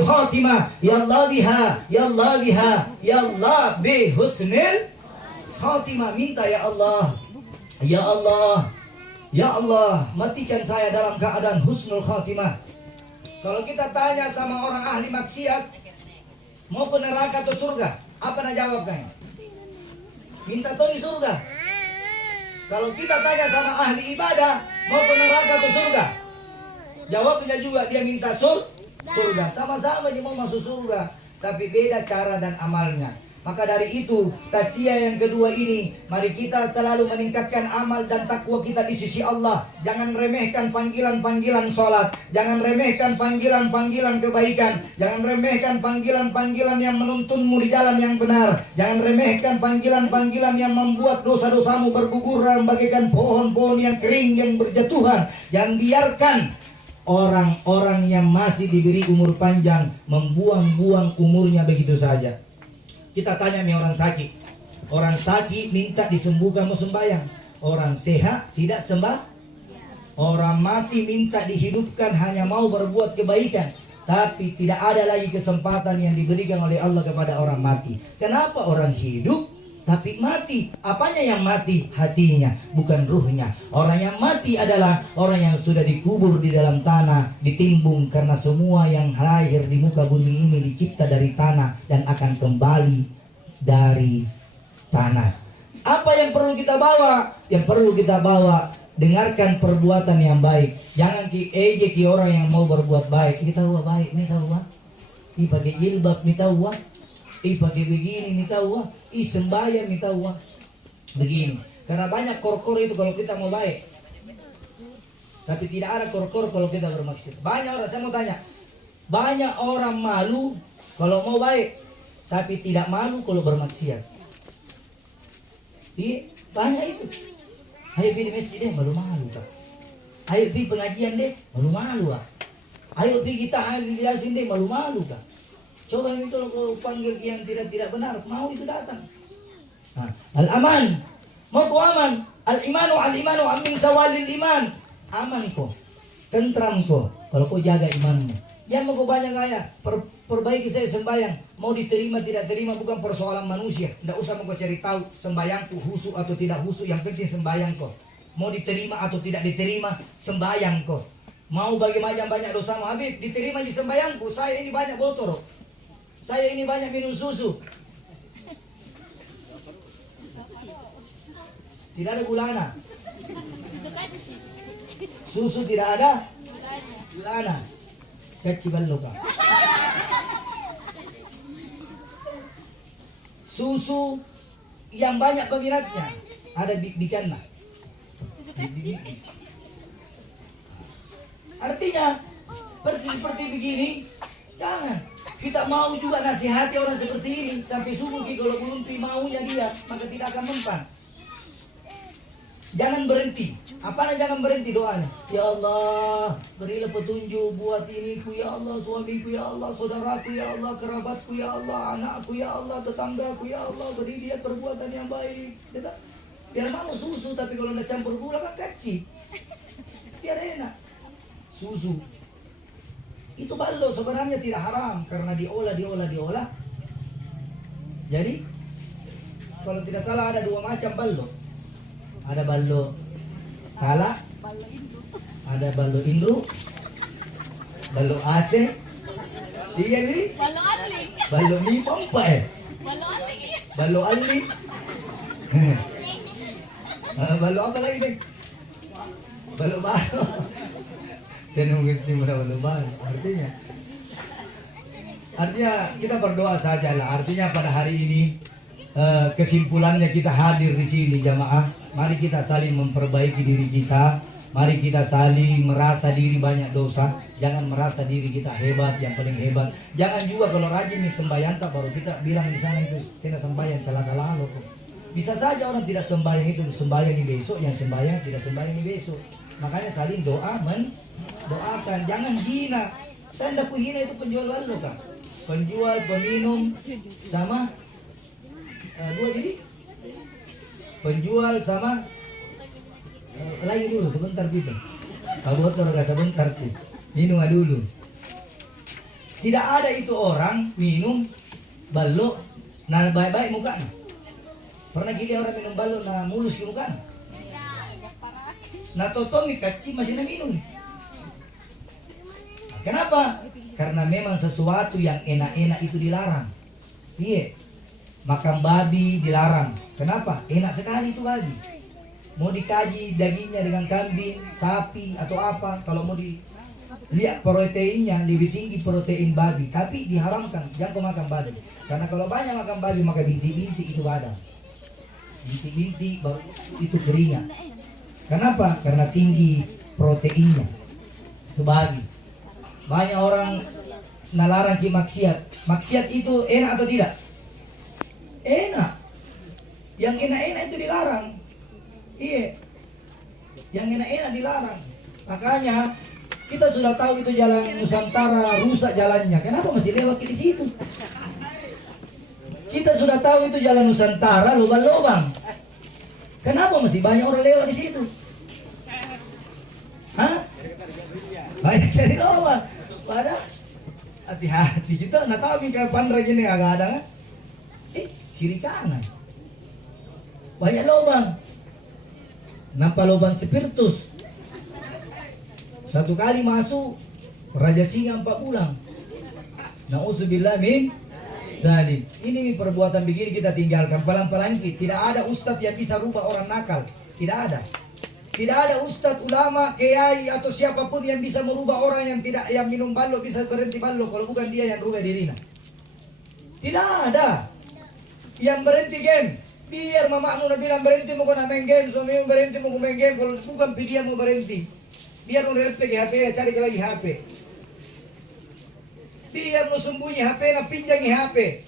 khatimah. Ya Allah biha, ya Allah biha, ya Allah bi husnul khatimah. Minta ya Allah. Ya Allah. Ya Allah, matikan saya dalam keadaan husnul khatimah. Kalau kita tanya sama orang ahli maksiat, mau ke neraka atau surga? Apa nak jawabnya? Minta pergi surga. Kalau kita tanya sama ahli ibadah, mau ke neraka atau surga? Jawabnya juga dia minta surga. Sama-sama dia mau masuk surga, tapi beda cara dan amalnya. Maka dari itu, tasya yang kedua ini, mari kita selalu meningkatkan amal dan takwa kita di sisi Allah. Jangan remehkan panggilan-panggilan sholat. Jangan remehkan panggilan-panggilan kebaikan. Jangan remehkan panggilan-panggilan yang menuntunmu di jalan yang benar. Jangan remehkan panggilan-panggilan yang membuat dosa-dosamu berguguran bagaikan pohon-pohon yang kering yang berjatuhan. Jangan biarkan orang-orang yang masih diberi umur panjang membuang-buang umurnya begitu saja. Kita tanya nih orang sakit. Orang sakit minta disembuhkan mau sembahyang. Orang sehat tidak sembah. Orang mati minta dihidupkan hanya mau berbuat kebaikan. Tapi tidak ada lagi kesempatan yang diberikan oleh Allah kepada orang mati. Kenapa orang hidup tapi mati? Apanya yang mati? Hatinya, bukan ruhnya. Orang yang mati adalah orang yang sudah dikubur di dalam tanah, ditimbung, karena semua yang lahir di muka bumi ini dicipta dari tanah dan akan kembali dari tanah. Apa yang perlu kita bawa? Yang perlu kita bawa, dengarkan perbuatan yang baik. Jangan ejek orang yang mau berbuat baik. Kita tahu baik, ini tahu ini pakai jilbab, ini tahu pakai begini, ini tahu sembahyang, ini tahu begini. Karena banyak kor-kor itu kalau kita mau baik, tapi tidak ada kor-kor kalau kita bermaksud. Banyak orang, saya mau tanya, banyak orang malu kalau mau baik, tapi tidak malu kalau bermaksiat. Iya, banyak itu. Ayo pergi di masjid deh, malu-malu kak. Ayo pergi pengajian deh, malu-malu kak. Ayo pergi tahajud yasin deh, malu-malu kak. Coba itu kalau panggil yang tidak benar, mau itu datang. Nah, al-aman, mau kau aman. Al-imanu amin zawalil iman. Aman kau, tentram kau kalau kau jaga imanmu. Jangan mau kau banyak gaya. Perbaiki saya sembahyang. Mau diterima tidak terima bukan persoalan manusia. Tidak usah mau kau cari tahu sembahyangku husu atau tidak husu. Yang penting sembahyang kau. Mau diterima atau tidak diterima, sembahyang kau. Mau bagaimana banyak dosa Habib, diterima di sembahyangku. Saya ini banyak botol. Saya ini banyak minum susu. Tidak ada gulana. Susu tidak ada gulana. Kecil loka. Susu yang banyak peminatnya ada bikinnya. Artinya seperti begini, jangan. Kita mau juga nasihati orang seperti ini sampai subuh kalau belum maunya dia, maka tidak akan mempan. Jangan berhenti. Apanya jangan berhenti doanya? Ya Allah, berilah petunjuk buat iniku ya Allah, suamiku ya Allah, saudaraku ya Allah, kerabatku ya Allah, anakku ya Allah, tetanggaku ya Allah, beri dia perbuatan yang baik. Biar mau susu, tapi kalau udah campur gula kan kecil. Biar enak. Susu itu ballo sebenarnya tidak haram karena diolah. Jadi kalau tidak salah ada dua macam ballo. Ada ballo kala, ada ballo indru, ballo AC. Iya ini? Ballo ali. Ballo mi pompa Ballo ali. Ballo ali. Ballo apa lagi nih? Balok baru. Dan mengisi balok baru. Artinya kita berdoa saja lah. Artinya pada hari ini kesimpulannya kita hadir di sini jamaah. Mari kita saling memperbaiki diri kita. Mari kita saling merasa diri banyak dosa. Jangan merasa diri kita hebat, yang paling hebat. Jangan juga kalau rajin nih sembahyang tak baru kita bilang di sana itu kena sembahyang celaka lalu. Bisa saja orang tidak sembahyang itu sembahyang di besok, yang sembahyang tidak sembahyang di besok. Makanya saling doakan. Jangan hina. Saya hendak hina itu penjual ballo kan. Penjual, peminum sama dua jadi. Penjual sama lagi dulu sebentar gitu. Kabotor gak sebentar tuh. Minum dulu. Tidak ada itu orang minum ballo nah baik-baik mukanya. Pernah gini orang minum ballo nah mulus ke mukanya. Nah totomi kacim masih na minum. Kenapa? Karena memang sesuatu yang enak-enak itu dilarang. Iya. Makan babi dilarang. Kenapa? Enak sekali itu babi. Mau dikaji dagingnya dengan kambing, sapi atau apa, kalau mau dilihat proteinnya lebih tinggi protein babi, tapi diharamkan jangan kau makan babi. Karena kalau banyak makan babi maka bintik-bintik itu badan. Bintik-bintik baru itu keringat. Kenapa? Karena tinggi proteinnya. Itu babi. Banyak orang nalarang ki maksiat. Maksiat itu enak atau tidak? Enak. Yang enak-enak itu dilarang. Iya, yang enak-enak dilarang. Makanya kita sudah tahu itu jalan Nusantara rusak jalannya. Kenapa masih lewat di situ? Kita sudah tahu itu jalan Nusantara lubang-lubang. Kenapa masih banyak orang lewat di situ? Hah? Banyak cari lubang. Padahal hati-hati kita nggak tahu nih kayak pandra gini agak ada. Kiri kanan banyak lubang. Nampak lubang spiritus. Satu kali masuk Raja Singa 4 bulan. Na'udzubillah min dzalik. Ini perbuatan begini kita tinggalkan pelan-pelan. Tidak ada ustadz yang bisa rubah orang nakal. Tidak ada. Tidak ada ustadz, ulama, kiai atau siapapun yang bisa merubah orang yang minum ballo bisa berhenti ballo kalau bukan dia yang rubah dirinya. Tidak ada. Yang berhenti game. Biar mamamu bilang berhenti mau kena main game, suamimu berhenti mau main game, kalau bukan dia mau berhenti. Biar mau replik HP, cari lagi HP. Biar mau sembunyi HP, pinjangi HP.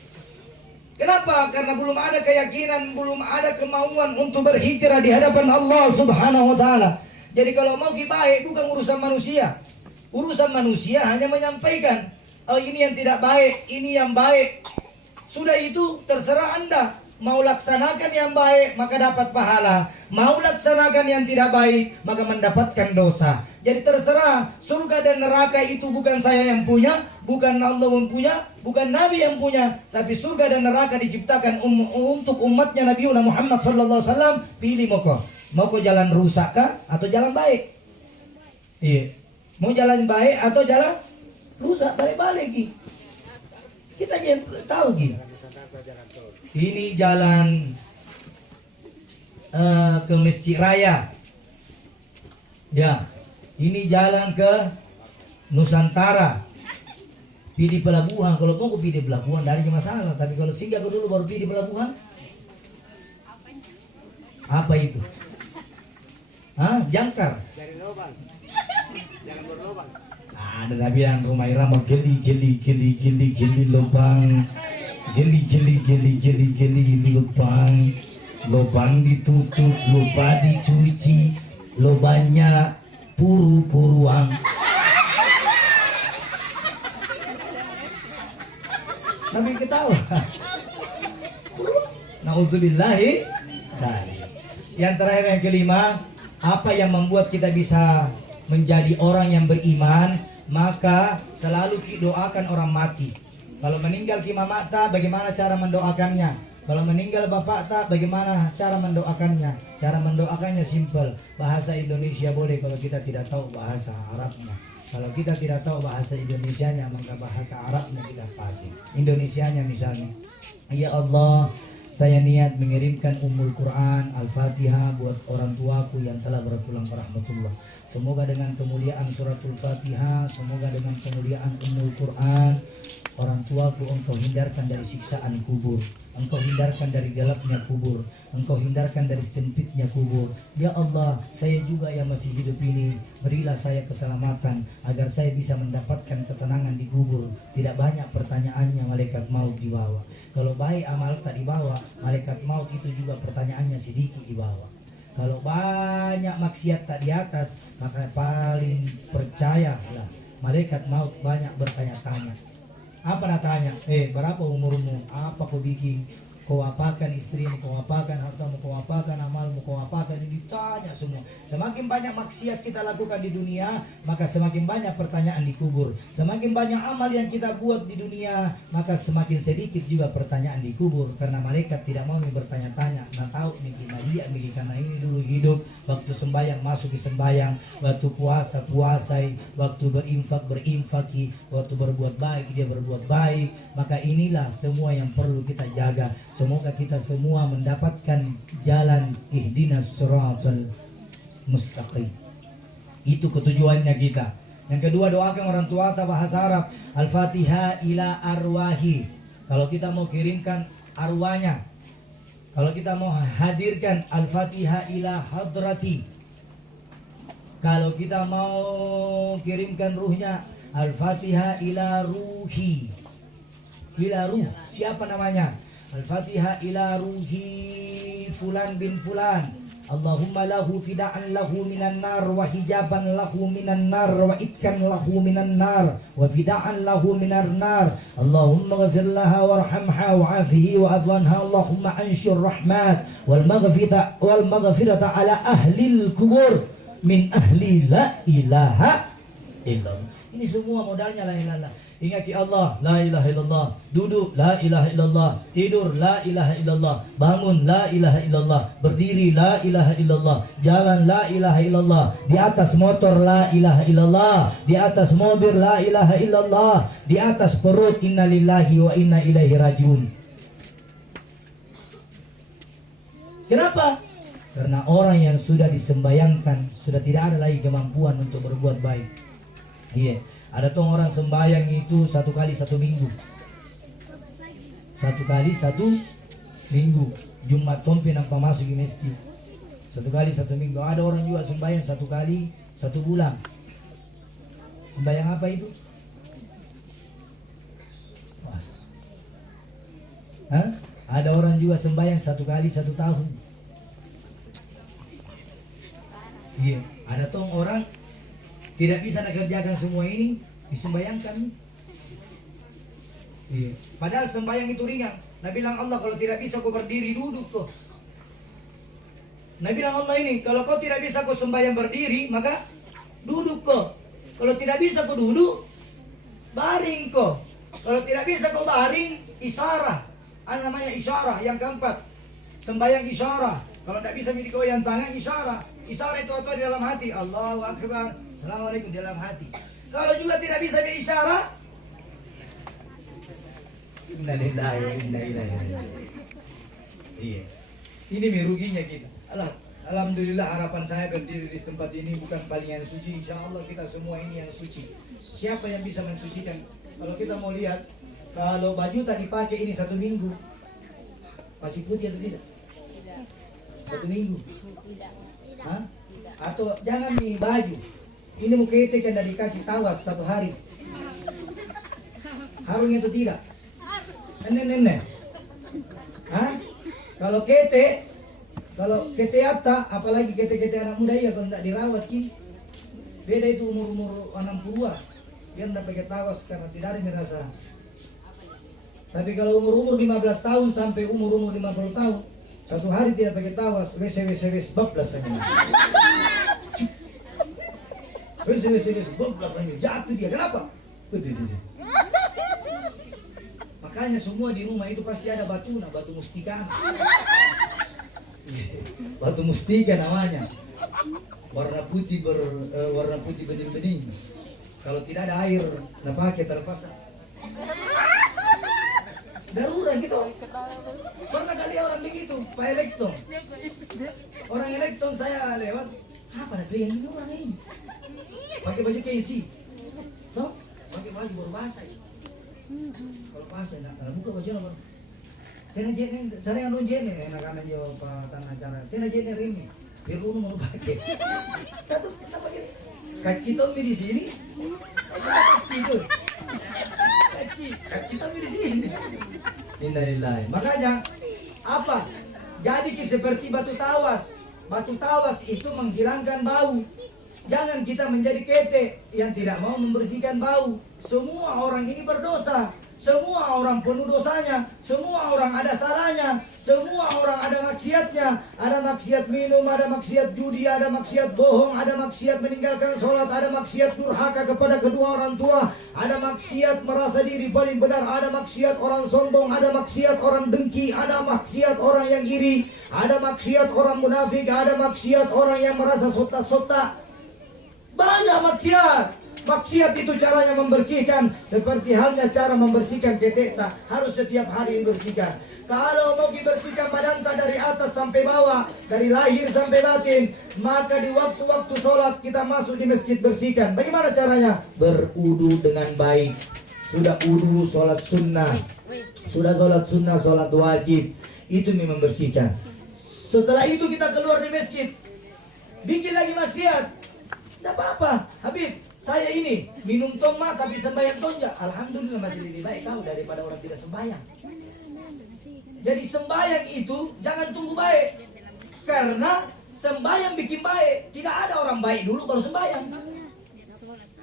Kenapa? Karena belum ada keyakinan, belum ada kemauan untuk berhijrah di hadapan Allah Subhanahu wa taala. Jadi kalau mau baik bukan urusan manusia. Urusan manusia hanya menyampaikan, oh ini yang tidak baik, ini yang baik. Sudah itu terserah Anda. Mau laksanakan yang baik maka dapat pahala. Mau laksanakan yang tidak baik maka mendapatkan dosa. Jadi terserah. Surga dan neraka itu bukan saya yang punya, bukan Allah yang punya, bukan Nabi yang punya. Tapi surga dan neraka diciptakan untuk umatnya Nabi Muhammad SAW. Pilih mau kau jalan rusak kah atau jalan baik? Iya. Mau jalan baik atau jalan rusak? Balik-balik. Kita tahu gitu. Ini jalan ke Masjid Raya. Ya, ini jalan ke Nusantara. Pilih pelabuhan. Kalau mau pilih pelabuhan dari masalah. Tapi kalau singgah dulu baru pilih pelabuhan. Apa itu? Hah? Jangkar. Ada Nabi yang rumah irama geli lubang. Geli lubang ditutup, lupa dicuci, lubangnya puru-puruan. Nabi ketawa. Na'udzubillahi. Yang terakhir yang kelima, apa yang membuat kita bisa menjadi orang yang beriman? Maka selalu doakan orang mati. Kalau meninggal mama tak, bagaimana cara mendoakannya? Kalau meninggal bapak tak, bagaimana cara mendoakannya? Cara mendoakannya simple. Bahasa Indonesia boleh kalau kita tidak tahu bahasa Arabnya. Kalau kita tidak tahu bahasa Indonesianya, maka bahasa Arabnya kita pakai. Indonesianya misalnya, ya Allah, Saya niat mengirimkan Ummul Quran Al-Fatihah buat orang tuaku yang telah berpulang ke rahmatullah. Semoga dengan kemuliaan suratul Fatihah, semoga dengan kemuliaan Ummul Quran, orang tuaku engkau hindarkan dari siksaan kubur, engkau hindarkan dari gelapnya kubur, engkau hindarkan dari sempitnya kubur. Ya Allah, saya juga yang masih hidup ini, berilah saya keselamatan agar saya bisa mendapatkan ketenangan di kubur. Tidak banyak pertanyaannya malaikat maut di bawah. Kalau baik amal tak dibawa, malaikat maut itu juga pertanyaannya sedikit di bawah. Kalau banyak maksiat tak di atas, maka paling percayalah malaikat maut banyak bertanya-tanya. Apa nak tanya? Berapa umurmu? Apa kau bikin? Kau apakan istrimu? Kau apakan hartamu? Kau apakan amalmu? Kau apakan? Ini ditanya semua. Semakin banyak maksiat kita lakukan di dunia, maka semakin banyak pertanyaan di kubur. Semakin banyak amal yang kita buat di dunia, maka semakin sedikit juga pertanyaan di kubur. Karena malaikat tidak mau bertanya-tanya. Nah tahu nih dia karena ini dulu hidup, waktu sembahyang masuk di sembahyang, waktu puasa puasai, waktu berinfak berinfaki, waktu berbuat baik dia berbuat baik. Maka inilah semua yang perlu kita jaga. Semoga kita semua mendapatkan jalan ihdinas siratal mustaqim. Itu ketujuannya kita. Yang kedua, doakan orang tua ta bahasa Arab. Al-Fatihah ila arwahi. Kalau kita mau kirimkan arwahnya, kalau kita mau hadirkan Al-Fatihah ila hadrati, kalau kita mau kirimkan ruhnya, Al-Fatihah ila ruhi. Ila ruh, siapa namanya? Al-Fatihah ila ruhi fulan bin fulan. Allahumma lahu fida'an lahu minan nar wa hijaban lahu minan nar wa itkan lahu minan nar wa fida'an lahu minan nar. Allahumma ghafir laha warhamha wa afihi wa adwanha. Allahumma anshur rahmat wal maghfirata ala ahlil kubur min ahli la ilaha illallah. Ini semua modalnya la ilaha illallah. Ingati Allah, la ilaha illallah. Duduk, la ilaha illallah. Tidur, la ilaha illallah. Bangun, la ilaha illallah. Berdiri, la ilaha illallah. Jalan, la ilaha illallah. Di atas motor, la ilaha illallah. Di atas mobil, la ilaha illallah. Di atas perut, inna lillahi wa inna ilaihi rajiun. Kenapa? Karena orang yang sudah disembayangkan, sudah tidak ada lagi kemampuan untuk berbuat baik. Iya. Ada tuh orang sembahyang itu 1 kali 1 minggu. 1 kali 1 minggu. Jumat tompi nampak masuk di masjid. 1 kali 1 minggu. Ada orang juga sembahyang 1 kali 1 bulan. Sembahyang apa itu? Hah? Ada orang juga sembahyang 1 kali 1 tahun. Iya. Ada tuh orang tidak bisa nak kerjakan semua ini, disembayangkan. Iya. Padahal sembayang itu ringan. Nabi bilang Allah, kalau tidak bisa kau berdiri, duduk kau. Nabi bilang Allah ini, kalau kau tidak bisa kau sembayang berdiri, maka duduk kau. Kalau tidak bisa kau duduk, baring kau. Kalau tidak bisa kau baring, isyarah. Ada namanya isyarah yang keempat. Sembayang isyarah. Kalau tidak bisa milik kau yang tangan, isyarah. Isyarah itu atau di dalam hati. Allahu Akbar. Assalamualaikum di dalam hati. Kalau juga tidak bisa berisyarah, inna lillahi wa inna ilaihi raji'un. Iya. Ini meruginya kita. Alhamdulillah, harapan saya berdiri di tempat ini bukan paling yang suci. Insyaallah kita semua ini yang suci. Siapa yang bisa mensucikan? Kalau kita mau lihat, kalau baju tak dipakai ini 1 minggu, masih putih atau tidak? 1 minggu. Hah? Atau jangan nih baju. Ini mau ketek yang dikasih tawas 1 hari. Harusnya itu tidak. Nenek. Hah? Kalau kete atta, apalagi kete anak muda ya kalau tidak dirawat ki. Beda itu umur 60-an. Dia tidak pakai tawas karena tidak ada merasa. Tapi kalau umur 15 tahun sampai umur 50 tahun, 1 hari tidak pakai tawas, wes bablas saja. Wes bablas saja, jatuh dia. Kenapa? Makanya semua di rumah itu pasti ada batu mustika. Batu mustika namanya. Warna putih bening-bening. Kalau tidak ada air, nak pakai terlepas. Darurat gitu. Pernah kali dia orang begitu, Pak Elektron. Orang Elektron saya lewat, apa ada klien ini orang ini? Pakai baju KC, toh? Pakai baju baru basah. Kalau basah, nak buka baju apa? Tena jene, cara yang non jene, nak anak jo Pak tanah cara. Tena jene rini, biru mau pakai. Satu, kenapa gini? Kacito di sini, kacito. Kacito di sini. Innalillahi. Makanya apa? Jadi seperti batu tawas. Batu tawas itu menghilangkan bau. Jangan kita menjadi ketek yang tidak mau membersihkan bau. Semua orang ini berdosa. Semua orang penuh dosanya. Semua orang ada salahnya. Semua orang ada maksiatnya. Ada maksiat minum, ada maksiat judi, ada maksiat bohong, ada maksiat meninggalkan sholat, ada maksiat durhaka kepada kedua orang tua, ada maksiat merasa diri paling benar, ada maksiat orang sombong, ada maksiat orang dengki, ada maksiat orang yang iri, ada maksiat orang munafik, ada maksiat orang yang merasa sota-sota. Banyak maksiat. Maksiat itu caranya membersihkan. Seperti halnya cara membersihkan ketek, harus setiap hari dibersihkan. Kalau mau dibersihkan badan dari atas sampai bawah, dari lahir sampai batin, maka di waktu-waktu sholat kita masuk di masjid bersihkan. Bagaimana caranya? Berudu dengan baik. Sudah udu, sholat sunnah. Sudah sholat sunnah, sholat wajib. Itu membersihkan. Setelah itu kita keluar di masjid, bikin lagi maksiat. Tidak apa-apa, Habib. Saya ini minum toma tapi sembahyang tonja. Alhamdulillah masih lebih baik kau daripada orang tidak sembahyang. Jadi sembahyang itu jangan tunggu baik. Karena sembahyang bikin baik. Tidak ada orang baik dulu baru sembahyang.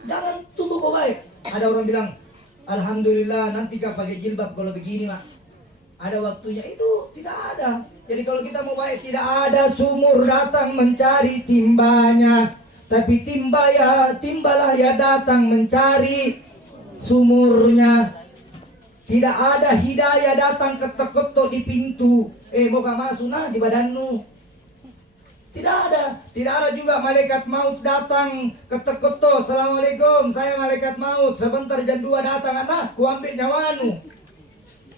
Jangan tunggu kau baik. Ada orang bilang, alhamdulillah nanti kau pakai jilbab kalau begini mak. Ada waktunya, itu tidak ada. Jadi kalau kita mau baik, tidak ada sumur datang mencari timbanya. Tapi timbalah ya datang mencari sumurnya. Tidak ada hidayah datang ketok-ketok di pintu. Moga masuk nah di badanmu. Tidak ada. Tidak ada juga malaikat maut datang ketok-ketok. Assalamualaikum, saya malaikat maut. Sebentar jam 2 datang, anak, ku ambil nyawanu.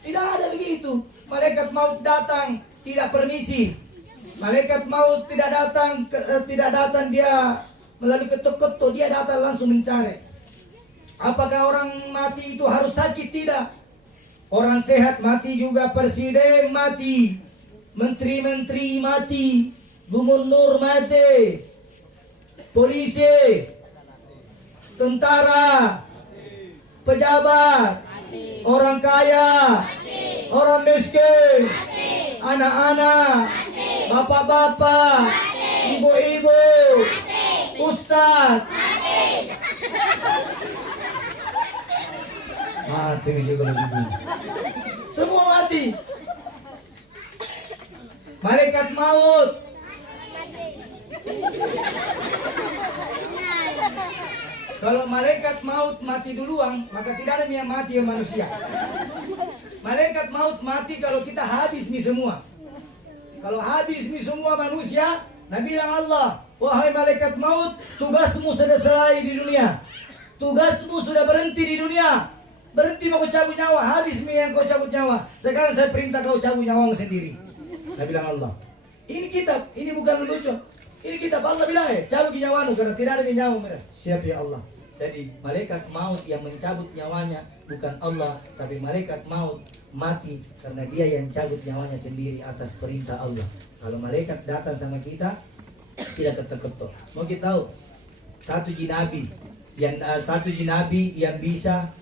Tidak ada begitu. Malaikat maut datang tidak permisi. Malaikat maut tidak datang dia melalui ketuk-ketuk, dia datang langsung mencari. Apakah orang mati itu harus sakit? Tidak. Orang sehat mati juga, presiden mati, menteri-menteri mati, gubernur mati, polisi, tentara, pejabat, orang kaya, orang miskin, anak-anak, bapak-bapak, ibu-ibu, ustaz, mati juga lagi. Semua mati. Malaikat maut. Kalau malaikat maut mati duluan, maka tidak ada yang mati yang manusia. Malaikat maut mati kalau kita habis nih semua. Kalau habis nih semua manusia, Nabi bilang Allah, wahai malaikat maut, tugasmu sudah selesai di dunia. Tugasmu sudah berhenti di dunia. Berhenti mau cabut nyawa, habis nih yang kau cabut nyawa. Sekarang saya perintah kau cabut nyawamu sendiri. Nabi bilang Allah. Ini kitab, ini bukan lucu. Ini kitab Allah bilang cabut nyawamu karena tidak ada nyawa mereka. Siap ya Allah. Jadi malaikat maut yang mencabut nyawanya bukan Allah, tapi malaikat maut mati karena dia yang cabut nyawanya sendiri atas perintah Allah. Kalau malaikat datang sama kita tidak ketok-ketok. Mau kita tahu satu jinabi yang bisa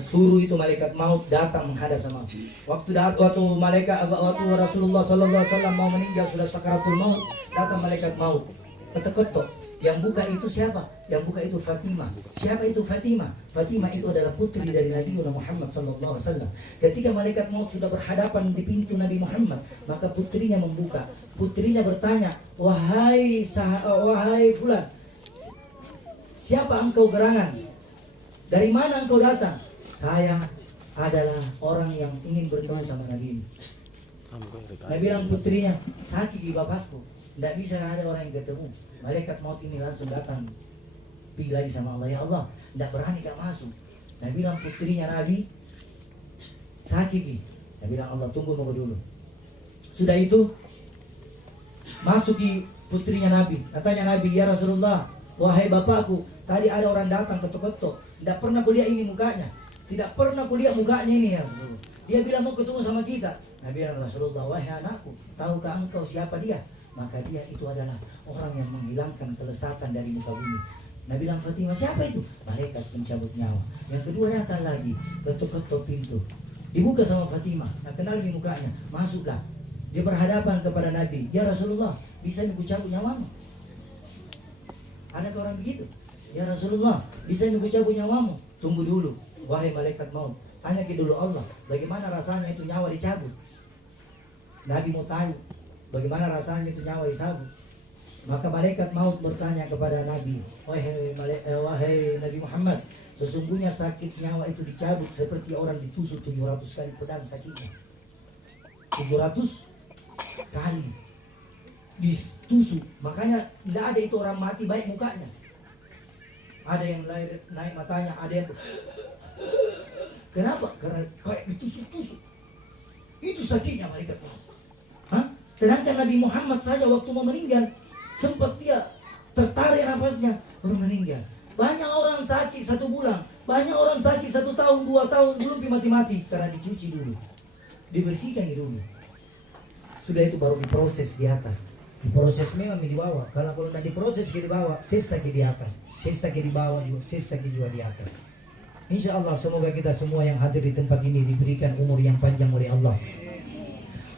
suruh itu malaikat maut datang menghadap sama aku. Waktu Rasulullah sallallahu alaihi wasallam mau meninggal sudah sakaratul maut, datang malaikat maut. Ketok-ketok. Yang buka itu siapa? Yang buka itu Fatimah. Siapa itu Fatimah? Fatimah itu adalah putri dari Nabi Muhammad sallallahu alaihi wasallam. Ketika malaikat maut sudah berhadapan di pintu Nabi Muhammad, maka putrinya membuka. Putrinya bertanya, wahai fulan, siapa engkau gerangan? Dari mana engkau datang? Saya adalah orang yang ingin bertemu sama Nabi. Nabi bilang putrinya, sakit bapakku, tidak bisa ada orang yang ketemu. Malaikat maut ini langsung datang, pergi lagi sama Allah, ya Allah, tidak berani gak masuk. Nabi bilang putrinya Nabi sakit. Nabi bilang Allah tunggu dulu. Sudah itu masuki putrinya Nabi. Katanya Nabi, ya Rasulullah, wahai bapakku, tadi ada orang datang ketok-ketok. Tidak pernah kulihat ini mukanya. Tidak pernah kulihat mukanya ini ya Rasulullah. Dia bilang mau ketemu sama kita. Nabi Rasulullah, wahai anakku, tahukah engkau siapa dia? Maka dia itu adalah orang yang menghilangkan kelesatan dari muka bumi. Nabi bilang, Fatimah, siapa itu? Malaikat pencabut nyawa. Yang kedua datang lagi, ketuk-ketuk pintu. Dibuka sama Fatimah, nah kenal di mukanya, masuklah. Dia berhadapan kepada Nabi, ya Rasulullah, bisa aku cabut nyawamu? Adakah orang begitu? Ya Rasulullah, bisa aku cabut nyawamu? Tunggu dulu, wahai malaikat maut. Tanya ke dulu Allah, bagaimana rasanya itu nyawa dicabut? Nabi mau tahu, bagaimana rasanya itu nyawa dicabut? Maka malaikat maut bertanya kepada Nabi, wahai Nabi Muhammad, sesungguhnya sakit nyawa itu dicabut seperti orang ditusuk 700 kali pedang sakitnya. 700 kali ditusuk. Makanya tidak ada itu orang mati baik mukanya. Ada yang naik matanya, ada yang... Kenapa? Karena kayak ditusuk-tusuk. Itu sakitnya malaikat maut. Sedangkan Nabi Muhammad saja waktu mau meninggal, sempat dia tertarik nafasnya, baru meninggal. Banyak orang sakit 1 bulan, banyak orang sakit 1 tahun, 2 tahun, belum mati-mati karena dicuci dulu, dibersihkan dulu. Sudah itu baru diproses di atas. Diproses memang di bawah. Kalau tidak diproses di bawah, sisa di atas, sisa di bawah juga, sisa juga di atas. Insya Allah semoga kita semua yang hadir di tempat ini diberikan umur yang panjang oleh Allah.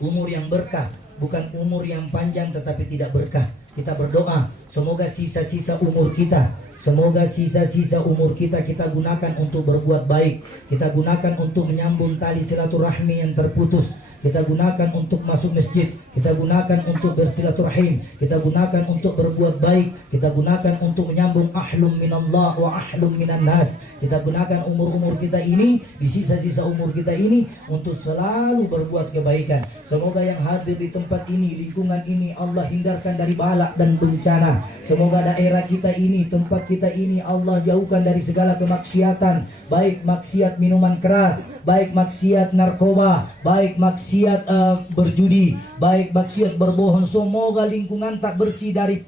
Umur yang berkah, bukan umur yang panjang tetapi tidak berkah. Kita berdoa, semoga sisa-sisa umur kita, semoga sisa-sisa umur kita gunakan untuk berbuat baik. Kita gunakan untuk menyambung tali silaturahmi yang terputus. Kita gunakan untuk masuk masjid, kita gunakan untuk bersilaturahim, kita gunakan untuk berbuat baik, kita gunakan untuk menyambung ahlum minallah wa ahlum minan nas. Kita gunakan umur-umur kita ini, di sisa-sisa umur kita ini untuk selalu berbuat kebaikan. Semoga yang hadir di tempat ini, lingkungan ini Allah hindarkan dari bala dan bencana. Semoga daerah kita ini, tempat kita ini Allah jauhkan dari segala kemaksiatan, baik maksiat minuman keras, baik maksiat narkoba, baik maksiat berjudi, baik maksiat berbohong. Semoga lingkungan tak bersih dari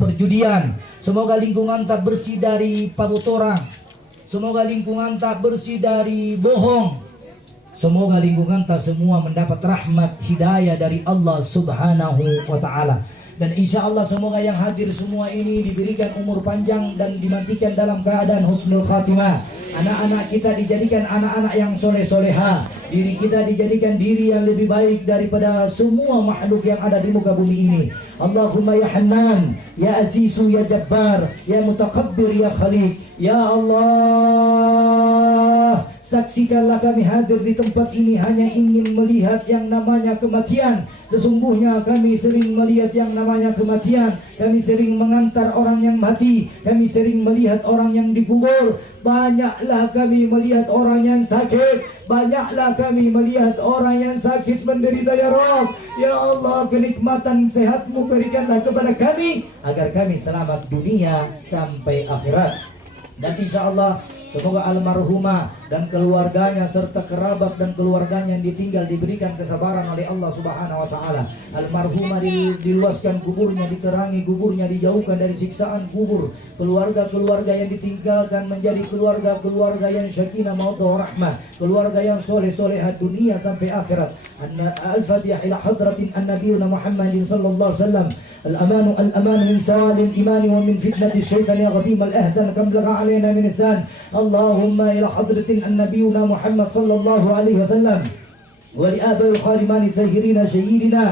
perjudian. Semoga lingkungan tak bersih dari pabutoran. Semoga lingkungan tak bersih dari bohong. Semoga lingkungan tak semua mendapat rahmat hidayah dari Allah Subhanahu wa ta'ala. Dan insya Allah semoga yang hadir semua ini diberikan umur panjang dan dimatikan dalam keadaan husnul khatimah. Anak-anak kita dijadikan anak-anak yang soleh-soleha. Diri kita dijadikan diri yang lebih baik daripada semua makhluk yang ada di muka bumi ini. Allahumma ya Hannan, ya Azizu, ya Jabbar, ya Mutakabbir, ya Khaliq. Ya Allah, saksikanlah kami hadir di tempat ini hanya ingin melihat yang namanya kematian. Sesungguhnya kami sering melihat yang namanya kematian. Kami sering mengantar orang yang mati. Kami sering melihat orang yang dikubur. Banyaklah kami melihat orang yang sakit. Banyaklah kami melihat orang yang sakit menderita ya Rabb. Ya Allah, kenikmatan sehatmu berikanlah kepada kami agar kami selamat dunia sampai akhirat. Dan insya Allah semoga almarhumah dan keluarganya serta kerabat dan keluarganya yang ditinggal diberikan kesabaran oleh Allah Subhanahu wa ta'ala. Almarhumah diluaskan kuburnya, diterangi kuburnya, dijauhkan dari siksaan kubur. Keluarga-keluarga yang ditinggalkan menjadi keluarga-keluarga yang syakinah mawaddah rahmah, keluarga yang soleh-solehat dunia sampai akhirat. Al-Fatihah ila hadratin an-nabiyuna Muhammadin sallallahu alaihi wasallam. الأمان من سوال الإيمان ومن فتنة الشيطان قديم الأهدان كم لغى علينا من إحسان. اللهم إلى حضرة النبينا محمد صلى الله عليه وسلم ولآباء الخادمان الطاهرين سيدنا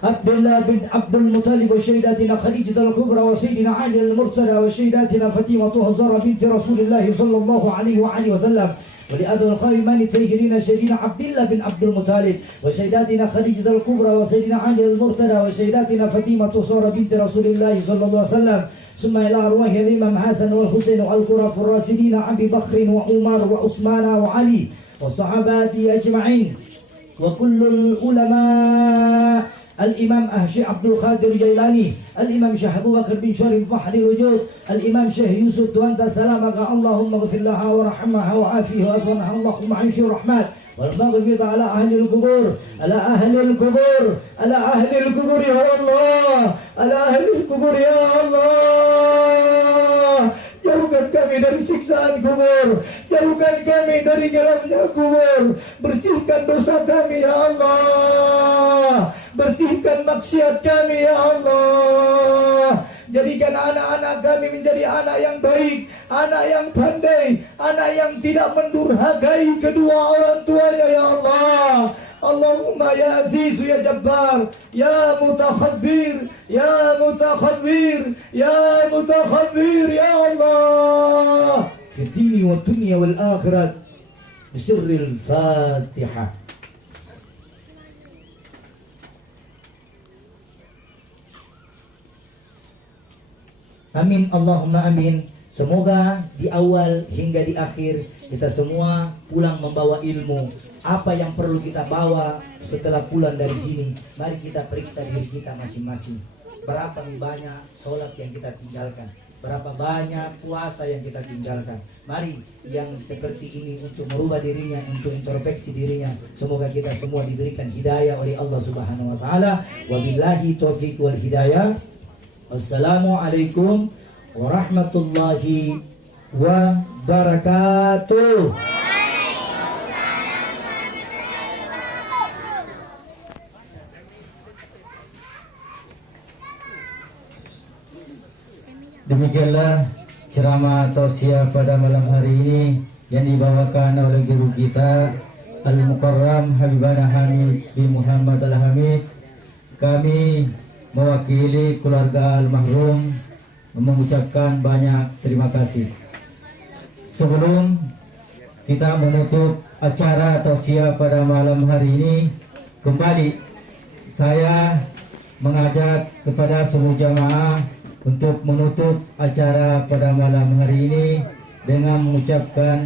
عبد الله بن عبد المطلب وسيداتنا خديجة الكبرى وسيدنا علي المرتضى وسيداتنا فاطمة الزهراء بنت رسول الله صلى الله عليه وآله وسلم ولأبي الخارمان الطاهرين سيدنا عبد الله بن عبد المطلب وسيداتنا خديجة الكبرى وسيدنا علي المرتضى وسيداتنا فاطمة الزهراء بنت رسول الله صلى الله عليه وسلم. ثم إلى أرواح الإمام حسن والحسين والقرى الراشدين أبي بكر وعمر وعثمان وعلي والصحابة أجمعين وكل العلماء، الإمام الشيخ عبد القادر الجيلاني، الإمام الشيخ أبو بكر بن شريف فحر الوجود، الإمام الشيخ يوسف وأنت سلامك اللهم اغفر لها ورحمها وعافيها وأفنها اللهم عن شر رحمات والمغفرة على أهل القبور على أهل القبور على أهل القبور يا الله على أهل القبور يا الله. Jauhkan kami dari siksaan kubur, jauhkan kami dari gelapnya kubur, bersihkan dosa kami ya Allah, bersihkan maksiat kami ya Allah. Jadikan anak-anak kami menjadi anak yang baik, anak yang pandai, anak yang tidak mendurhakai kedua orang tuanya ya Allah. Allahumma ya Aziz ya Jabbar ya Mutakhabbir ya Mutakhabbir ya Mutakhabbir ya Allah fi dini wa dunya wal akhirat bisirril Fatihah. Amin Allahumma amin. Semoga di awal hingga di akhir kita semua pulang membawa ilmu. Apa yang perlu kita bawa setelah pulang dari sini? Mari kita periksa diri kita masing-masing. Berapa banyak sholat yang kita tinggalkan? Berapa banyak puasa yang kita tinggalkan? Mari yang seperti ini untuk merubah dirinya, untuk introspeksi dirinya. Semoga kita semua diberikan hidayah oleh Allah Subhanahu wa taala. Wabillahi taufiq wal hidayah. Wassalamualaikum warahmatullahi wabarakatuh. Demikianlah ceramah tausiah pada malam hari ini yang dibawakan oleh guru kita Al-Mukarram Habibana Hamid bin Muhammad Al-Hamid. Kami mewakili keluarga almarhum mengucapkan banyak terima kasih. Sebelum kita menutup acara tausiah pada malam hari ini, kembali saya mengajak kepada seluruh jamaah untuk menutup acara pada malam hari ini dengan mengucapkan